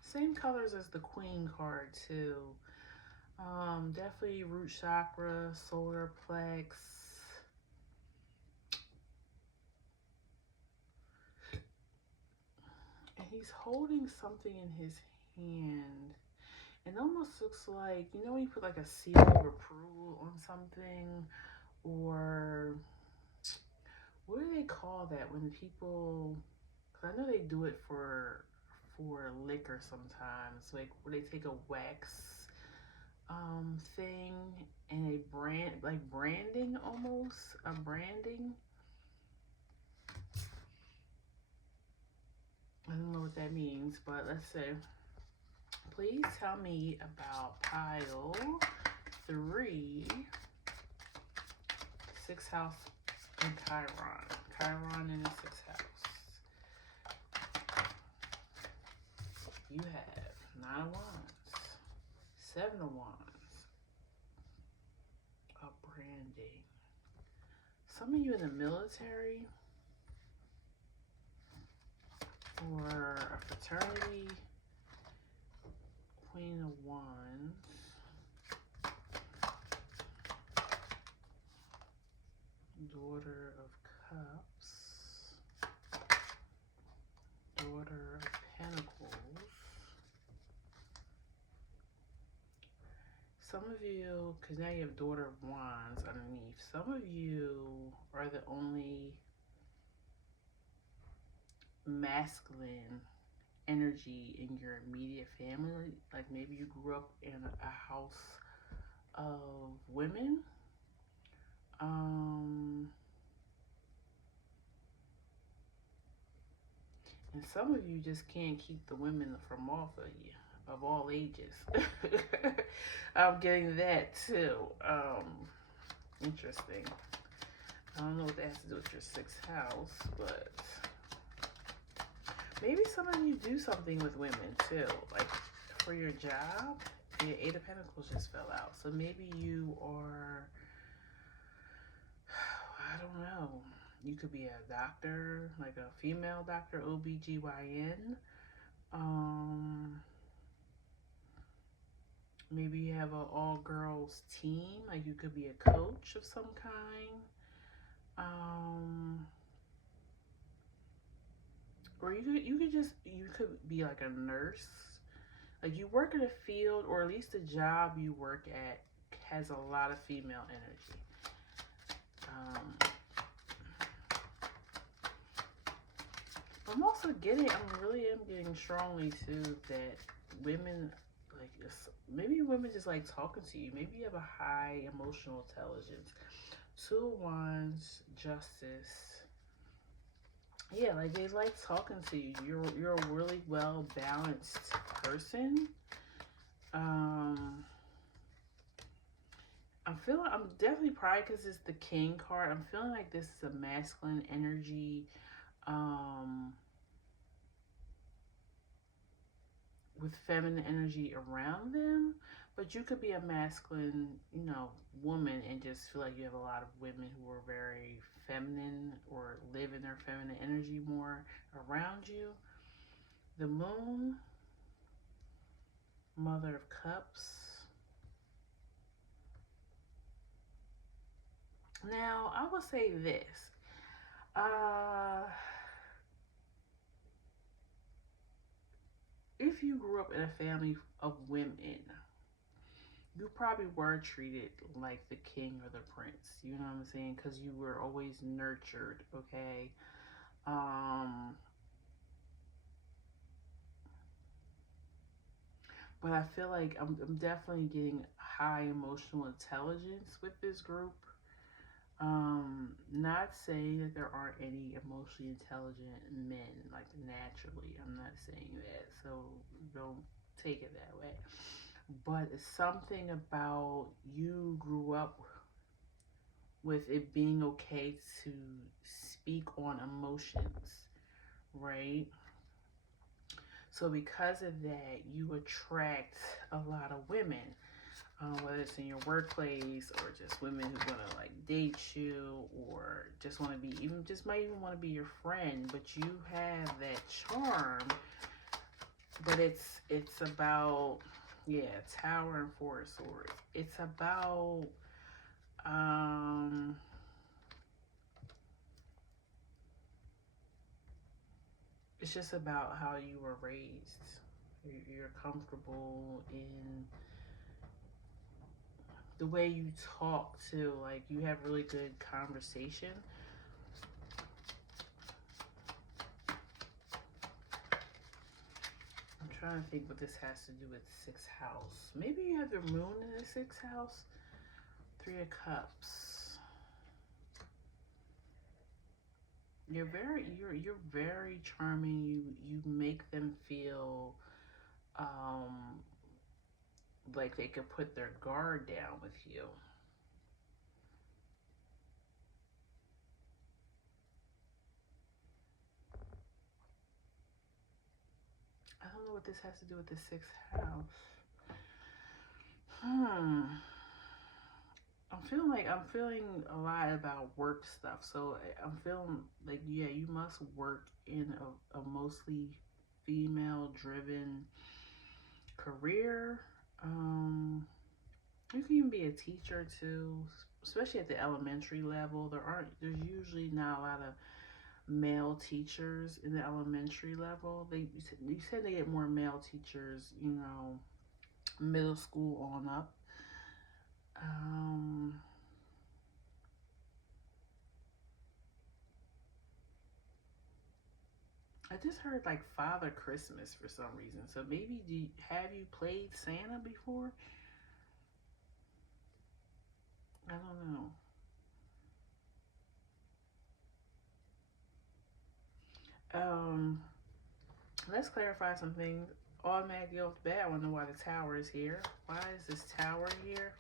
Same colors as the queen card too. Definitely root chakra, solar plex. And he's holding something in his hand. It almost looks like, you know, when you put like a seal of approval on something, or what do they call that when people? Cause I know they do it for liquor sometimes, like where they take a wax thing and a brand, like branding, almost a branding. I don't know what that means, but let's see. Please tell me about pile 3, 6th house, and Chiron. Chiron in the 6th house. You have 9 of Wands, 7 of Wands, a branding. Some of you in the military, or a fraternity. Queen of Wands. Daughter of Cups. Daughter of Pentacles. Some of you, because now you have Daughter of Wands underneath, some of you are the only masculine energy in your immediate family. Like maybe you grew up in a house of women. And some of you just can't keep the women from off of you. of all ages. I'm getting that too. Interesting. I don't know what that has to do with your sixth house, but maybe some of you do something with women too, like for your job. The Eight of Pentacles just fell out, so maybe you are, I don't know, you could be a doctor, like a female doctor, OBGYN. Maybe you have an all-girls team, like you could be a coach of some kind. Or you could be like a nurse. Like you work in a field, or at least the job you work at has a lot of female energy. I really am getting strongly too that women, like, maybe women just like talking to you. Maybe you have a high emotional intelligence. Two of Wands, Justice. Yeah, like they like talking to you. You're a really well balanced person. I'm definitely probably because it's the King card. I'm feeling like this is a masculine energy. With feminine energy around them, but you could be a masculine, woman and just feel like you have a lot of women who are very feminine or live in their feminine energy more around you. The Moon, Mother of Cups. Now, I will say this. If you grew up in a family of women, you probably were treated like the king or the prince. You know what I'm saying? Because you were always nurtured, okay? But I feel like I'm definitely getting high emotional intelligence with this group. Not saying that there aren't any emotionally intelligent men, like naturally. I'm not saying that, so don't take it that way. But it's something about you grew up with it being okay to speak on emotions, right? So because of that, you attract a lot of women, whether it's in your workplace or just women who want to like date you or just want to be might even want to be your friend. But you have that charm. But it's about, yeah, Tower and Four of Swords. It's about it's just about how you were raised. You're comfortable in the way you talk too. Like you have really good conversation. I'm trying to think what this has to do with sixth house. Maybe you have your moon in the sixth house. Three of Cups. You're very charming. You make them feel like they could put their guard down with you. I don't know what this has to do with the sixth house. I'm feeling a lot about work stuff. So I'm feeling like, yeah, you must work in a mostly female driven career. You can even be a teacher too, especially at the elementary level. There's usually not a lot of male teachers in the elementary level. You said they get more male teachers, middle school on up. I just heard like Father Christmas for some reason. So maybe have you played Santa before? I don't know. Let's clarify some things. automatically off the bat, I wonder why the Tower is here. Why is this Tower here?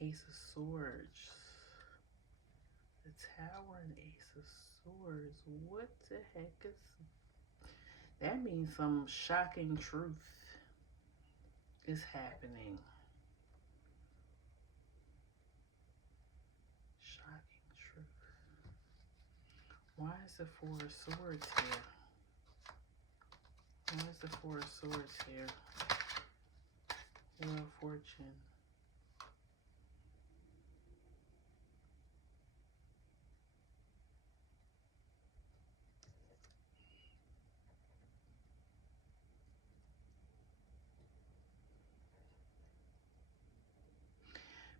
Ace of Swords. The Tower and Ace of Swords. What the heck is... That means some shocking truth is happening. Shocking truth. Why is the Four of Swords here? Why is the Four of Swords here? Wheel of Fortune.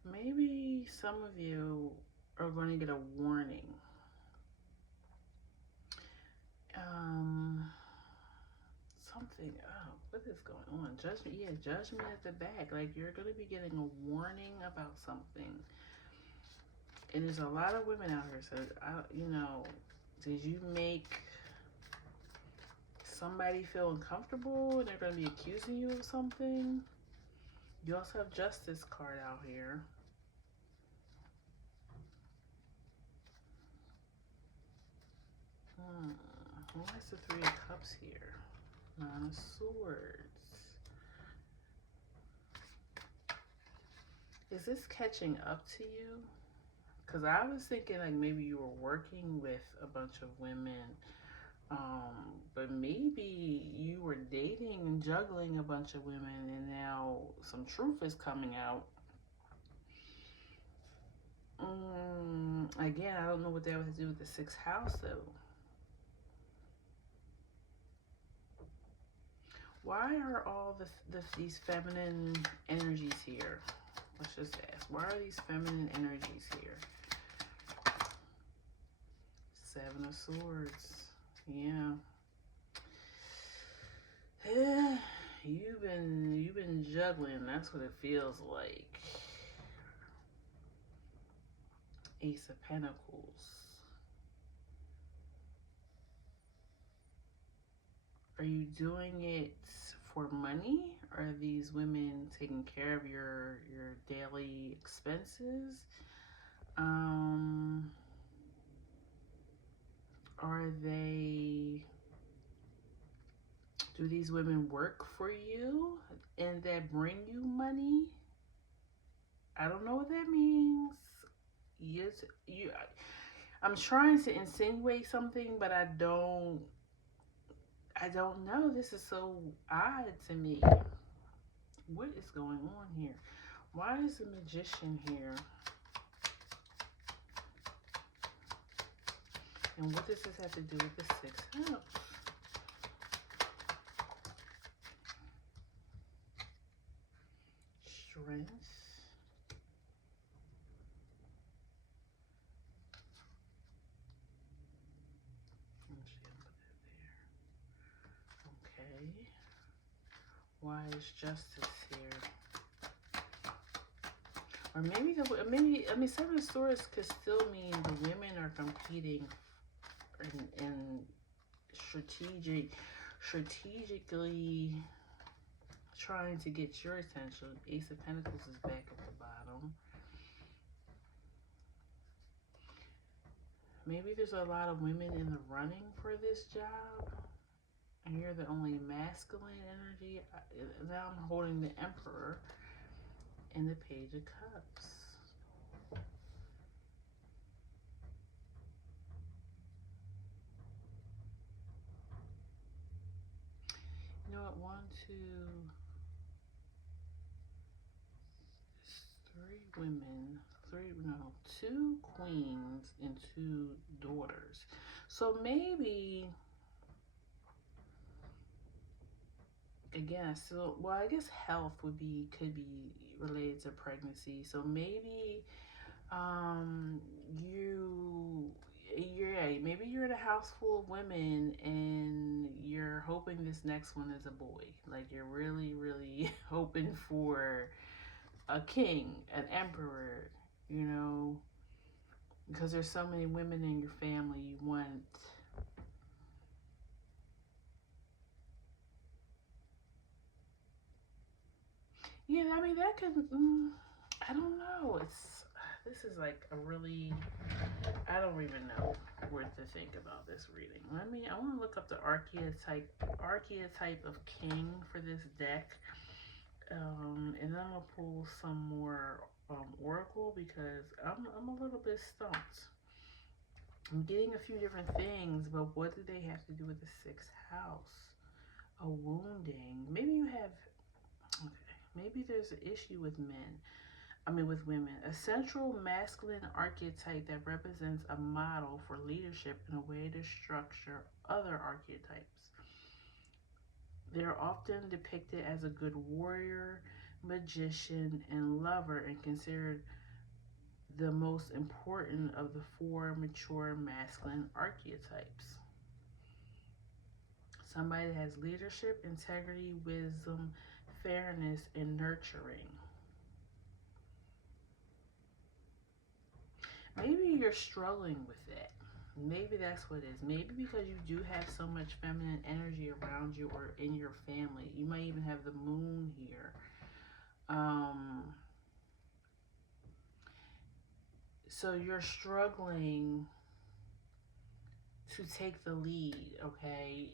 Maybe some of you are going to get a warning. Something, oh, what is going on? Judgment, yeah, judgment at the back. Like, you're going to be getting a warning about something. And there's a lot of women out here, so, you know, did you make somebody feel uncomfortable and they're going to be accusing you of something? You also have Justice card out here. Why is the Three of Cups here? Nine of Swords. Is this catching up to you? Because I was thinking like maybe you were working with a bunch of women, but maybe you were dating and juggling a bunch of women, and now some truth is coming out. Again, I don't know what that has to do with the sixth house though. Why are all these feminine energies here? Let's just ask. Why are these feminine energies here? Seven of Swords. Yeah. You've been juggling. That's what it feels like. Ace of Pentacles. Are you doing it for money? Are these women taking care of your daily expenses? Are they... Do these women work for you and that bring you money? I don't know what that means. Yes, I'm trying to insinuate something, but I don't know. This is so odd to me. What is going on here? Why is the Magician here? And what does this have to do with the Sixth House? Strength. Okay. Why is Justice here? Or maybe I mean, Seven of Swords could still mean the women are competing and strategically trying to get your attention. Ace of Pentacles is back at the bottom. Maybe there's a lot of women in the running for this job, and you're the only masculine energy. Now I'm holding the Emperor and the Page of Cups. You know what? 1, 2, 3 women. 2 queens and 2 daughters. So maybe, again, I guess health could be related to pregnancy. So maybe maybe you're in a house full of women and you're hoping this next one is a boy. Like, you're really, really hoping for a king, an emperor, you know, because there's so many women in your family. You want mean, that could, I don't know. This is like a really, I don't even know what to think about this reading. I want to look up the archetype of king for this deck. And then I'm gonna pull some more oracle because I'm a little bit stumped. I'm getting a few different things, but what do they have to do with the sixth house? A wounding. Maybe you have. Okay. Maybe there's an issue with men. With women. A central masculine archetype that represents a model for leadership and a way to structure other archetypes. They're often depicted as a good warrior, magician, and lover, and considered the most important of the four mature masculine archetypes. Somebody that has leadership, integrity, wisdom, fairness, and nurturing. Maybe you're struggling with that. Maybe that's what it is. Maybe because you do have so much feminine energy around you or in your family. You might even have the moon here. So you're struggling to take the lead, okay?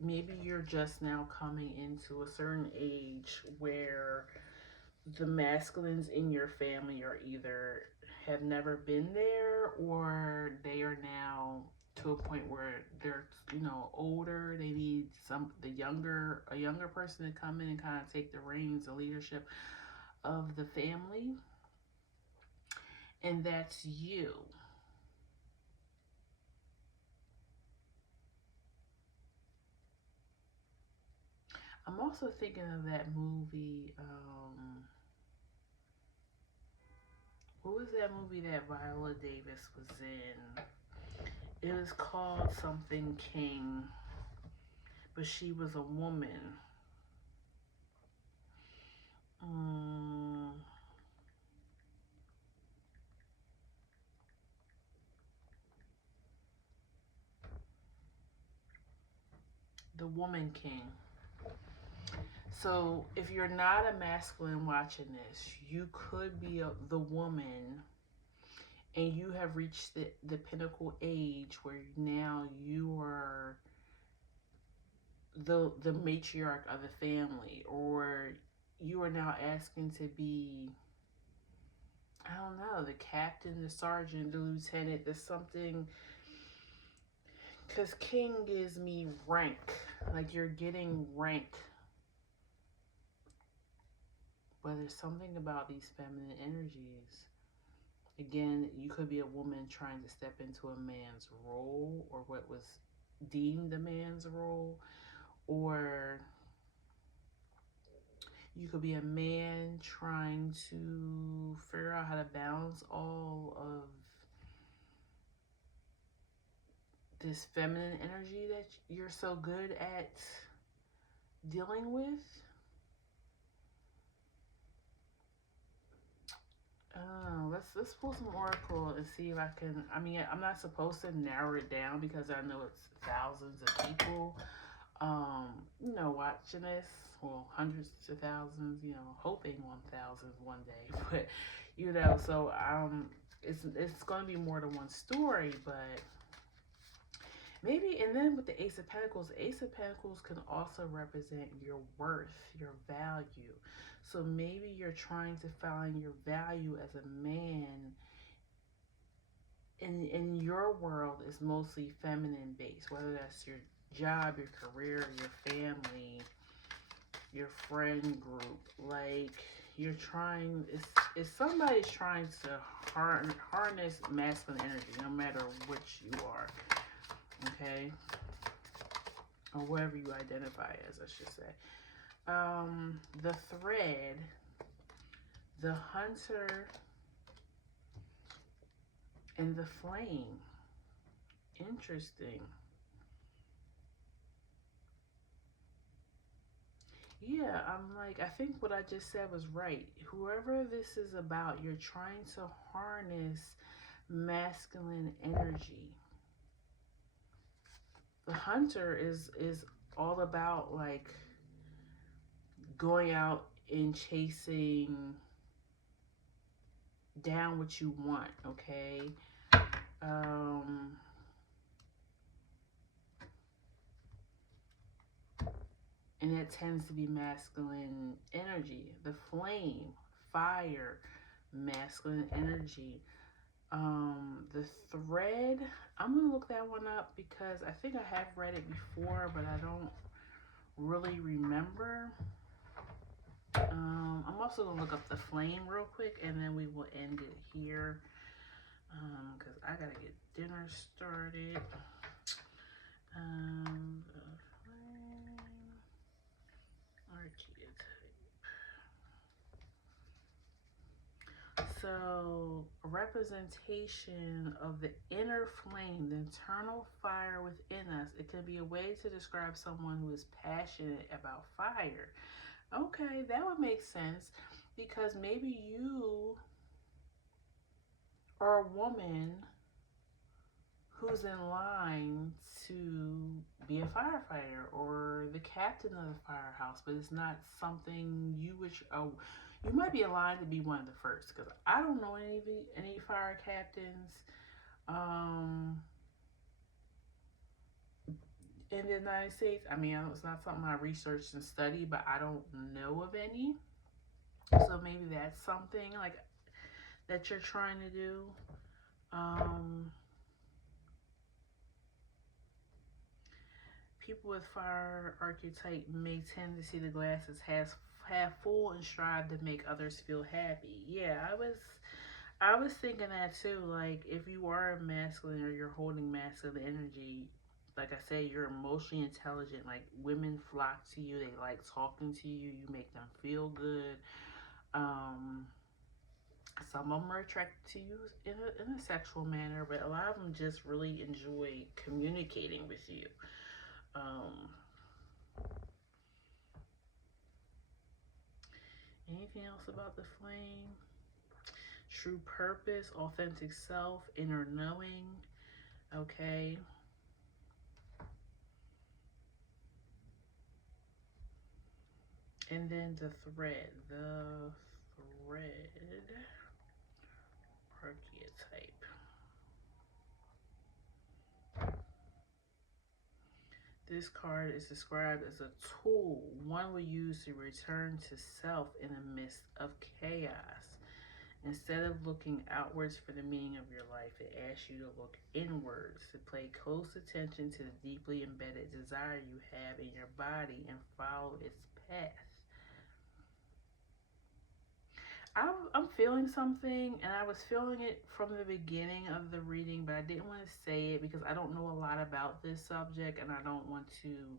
Maybe you're just now coming into a certain age where the masculines in your family are either have never been there or they are now to a point where they're older. They need a younger person to come in and kind of take the reins, the leadership of the family, and that's you. I'm also thinking of that movie. What was that movie that Viola Davis was in? It was called something King, but she was a woman. The Woman King. So if you're not a masculine watching this, you could be the woman, and you have reached the pinnacle age where now you are the matriarch of the family, or you are now asking to be, I don't know, the captain, the sergeant, the lieutenant. There's something, because king gives me rank, like you're getting rank. But there's something about these feminine energies. Again, you could be a woman trying to step into a man's role, or what was deemed a man's role, or you could be a man trying to figure out how to balance all of this feminine energy that you're so good at dealing with. Let's pull some oracle and see if I can. I'm not supposed to narrow it down because I know it's thousands of people, watching this. Well, hundreds to thousands. Hoping on thousands one day, but so it's going to be more than one story, but maybe. And then with the Ace of Pentacles can also represent your worth, your value. So maybe you're trying to find your value as a man. In your world is mostly feminine based, whether that's your job, your career, your family, your friend group. Like you're trying, it's somebody's trying to harness masculine energy, no matter which you are, okay, or wherever you identify as, I should say. The thread, the hunter, and the flame. Interesting. Yeah, I think what I just said was right. Whoever this is about, you're trying to harness masculine energy. The hunter is all about like going out in chasing down what you want, okay? Um, and that tends to be masculine energy. The flame, fire, masculine energy. The thread, I'm gonna look that one up because I think I have read it before, but I don't really remember. I'm also gonna look up the flame real quick, and then we will end it here. Because I gotta get dinner started. The flame, archetype. So, a representation of the inner flame, the internal fire within us. It can be a way to describe someone who is passionate about fire. Okay, that would make sense because maybe you are a woman who's in line to be a firefighter or the captain of the firehouse, but it's not something you wish. Oh, you might be in line to be one of the first because I don't know any fire captains in the United States. I mean, it's not something I researched and studied, but I don't know of any. So maybe that's something like that you're trying to do. People with fire archetype may tend to see the glass as half full and strive to make others feel happy. Yeah, I was thinking that too. Like if you are masculine or you're holding masculine energy, like I said, you're emotionally intelligent. Like women flock to you. They like talking to you. You make them feel good. Um, some of them are attracted to you in a sexual manner, but a lot of them just really enjoy communicating with you. Um, Anything else about the flame? True purpose, authentic self, inner knowing. Okay. And then the thread. The thread archetype. This card is described as a tool one will use to return to self in the midst of chaos. Instead of looking outwards for the meaning of your life, it asks you to look inwards, to pay close attention to the deeply embedded desire you have in your body and follow its path. I'm feeling something, and I was feeling it from the beginning of the reading, but I didn't want to say it because I don't know a lot about this subject, and I don't want to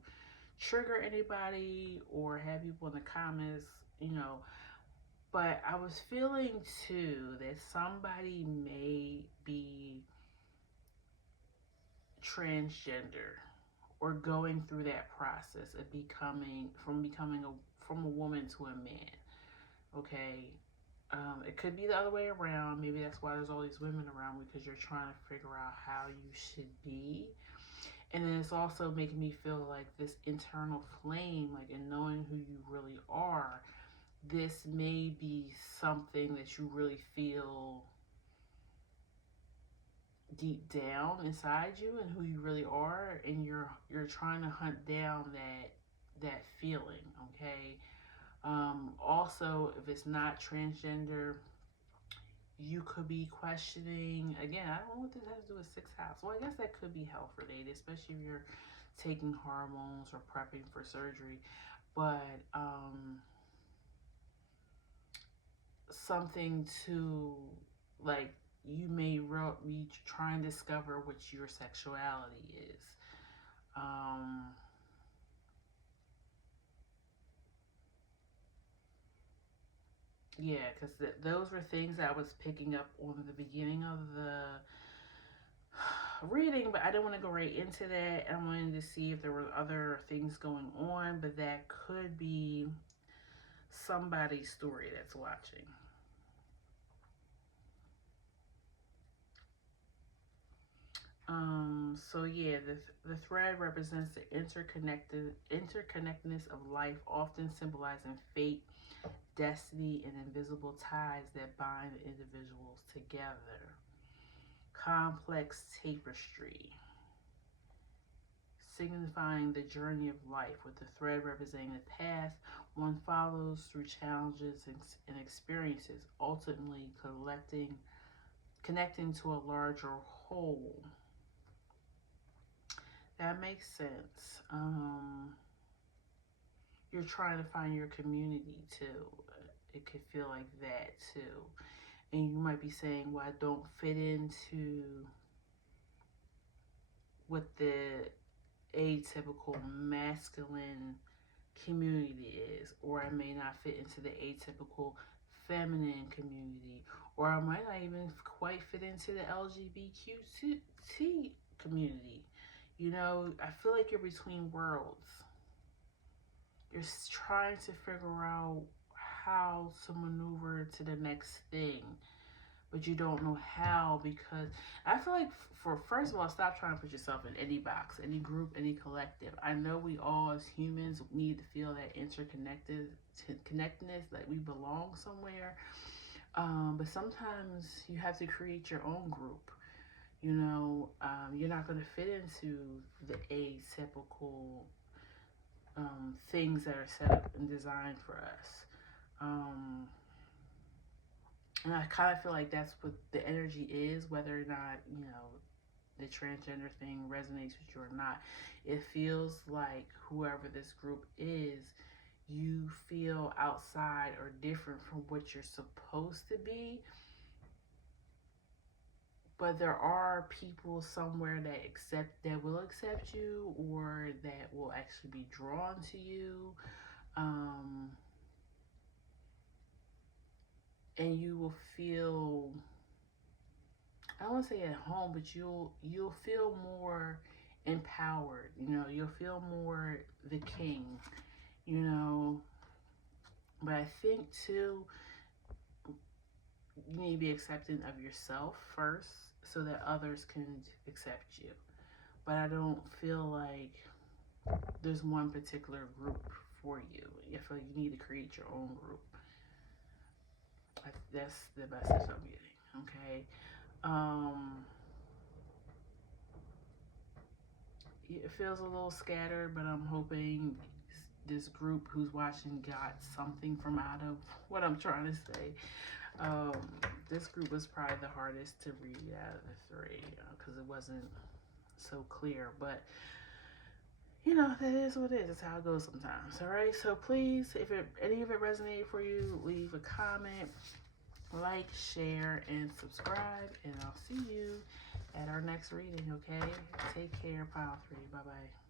trigger anybody or have people in the comments, you know. But I was feeling too that somebody may be transgender or going through that process of becoming a woman to a man. Okay, it could be the other way around. Maybe that's why there's all these women around because you're trying to figure out how you should be. And then it's also making me feel like this internal flame, like in knowing who you really are. This may be something that you really feel deep down inside you and who you really are, and you're trying to hunt down that feeling. Okay. Also, if it's not transgender, you could be questioning again. I don't know what this has to do with sixth house. Well, I guess that could be health related, especially if you're taking hormones or prepping for surgery. But something to like you may be trying to discover what your sexuality is. Um, yeah, because those were things I was picking up on the beginning of the reading, but I didn't want to go right into that. I wanted to see if there were other things going on, but that could be somebody's story that's watching. So yeah, the thread represents the interconnectedness of life, often symbolizing fate, destiny, and invisible ties that bind individuals together. Complex tapestry, signifying the journey of life, with the thread representing the path one follows through challenges and experiences, ultimately connecting to a larger whole. That makes sense. You're trying to find your community too. It could feel like that too. And you might be saying, well, I don't fit into what the atypical masculine community is, or I may not fit into the atypical feminine community, or I might not even quite fit into the LGBTQ community. You know, I feel like you're between worlds. You're trying to figure out how to maneuver to the next thing, but you don't know how, because I feel like, for first of all, stop trying to put yourself in any box, any group, any collective. I know we all as humans need to feel that connectedness, that we belong somewhere, but sometimes you have to create your own group. You know, you're not going to fit into the atypical things that are set up and designed for us. Um, and I kind of feel like that's what the energy is, whether or not, you know, the transgender thing resonates with you or not. It feels like whoever this group is, you feel outside or different from what you're supposed to be. But there are people somewhere that will accept you, or that will actually be drawn to you. Um, and you will feel, I don't want to say at home, but you'll feel more empowered. You know, you'll feel more the king. You know, but I think too, you need to be accepting of yourself first, so that others can accept you. But I don't feel like there's one particular group for you. I feel like you need to create your own group. That's the message I'm getting. Okay. Um, it feels a little scattered, but I'm hoping this group who's watching got something from out of what I'm trying to say. Um, this group was probably the hardest to read out of the three, because it wasn't so clear. But you know, that is what it is. It's how it goes sometimes. All right. So please, if any of it resonated for you, leave a comment, like, share, and subscribe. And I'll see you at our next reading. Okay. Take care, Pile 3. Bye bye.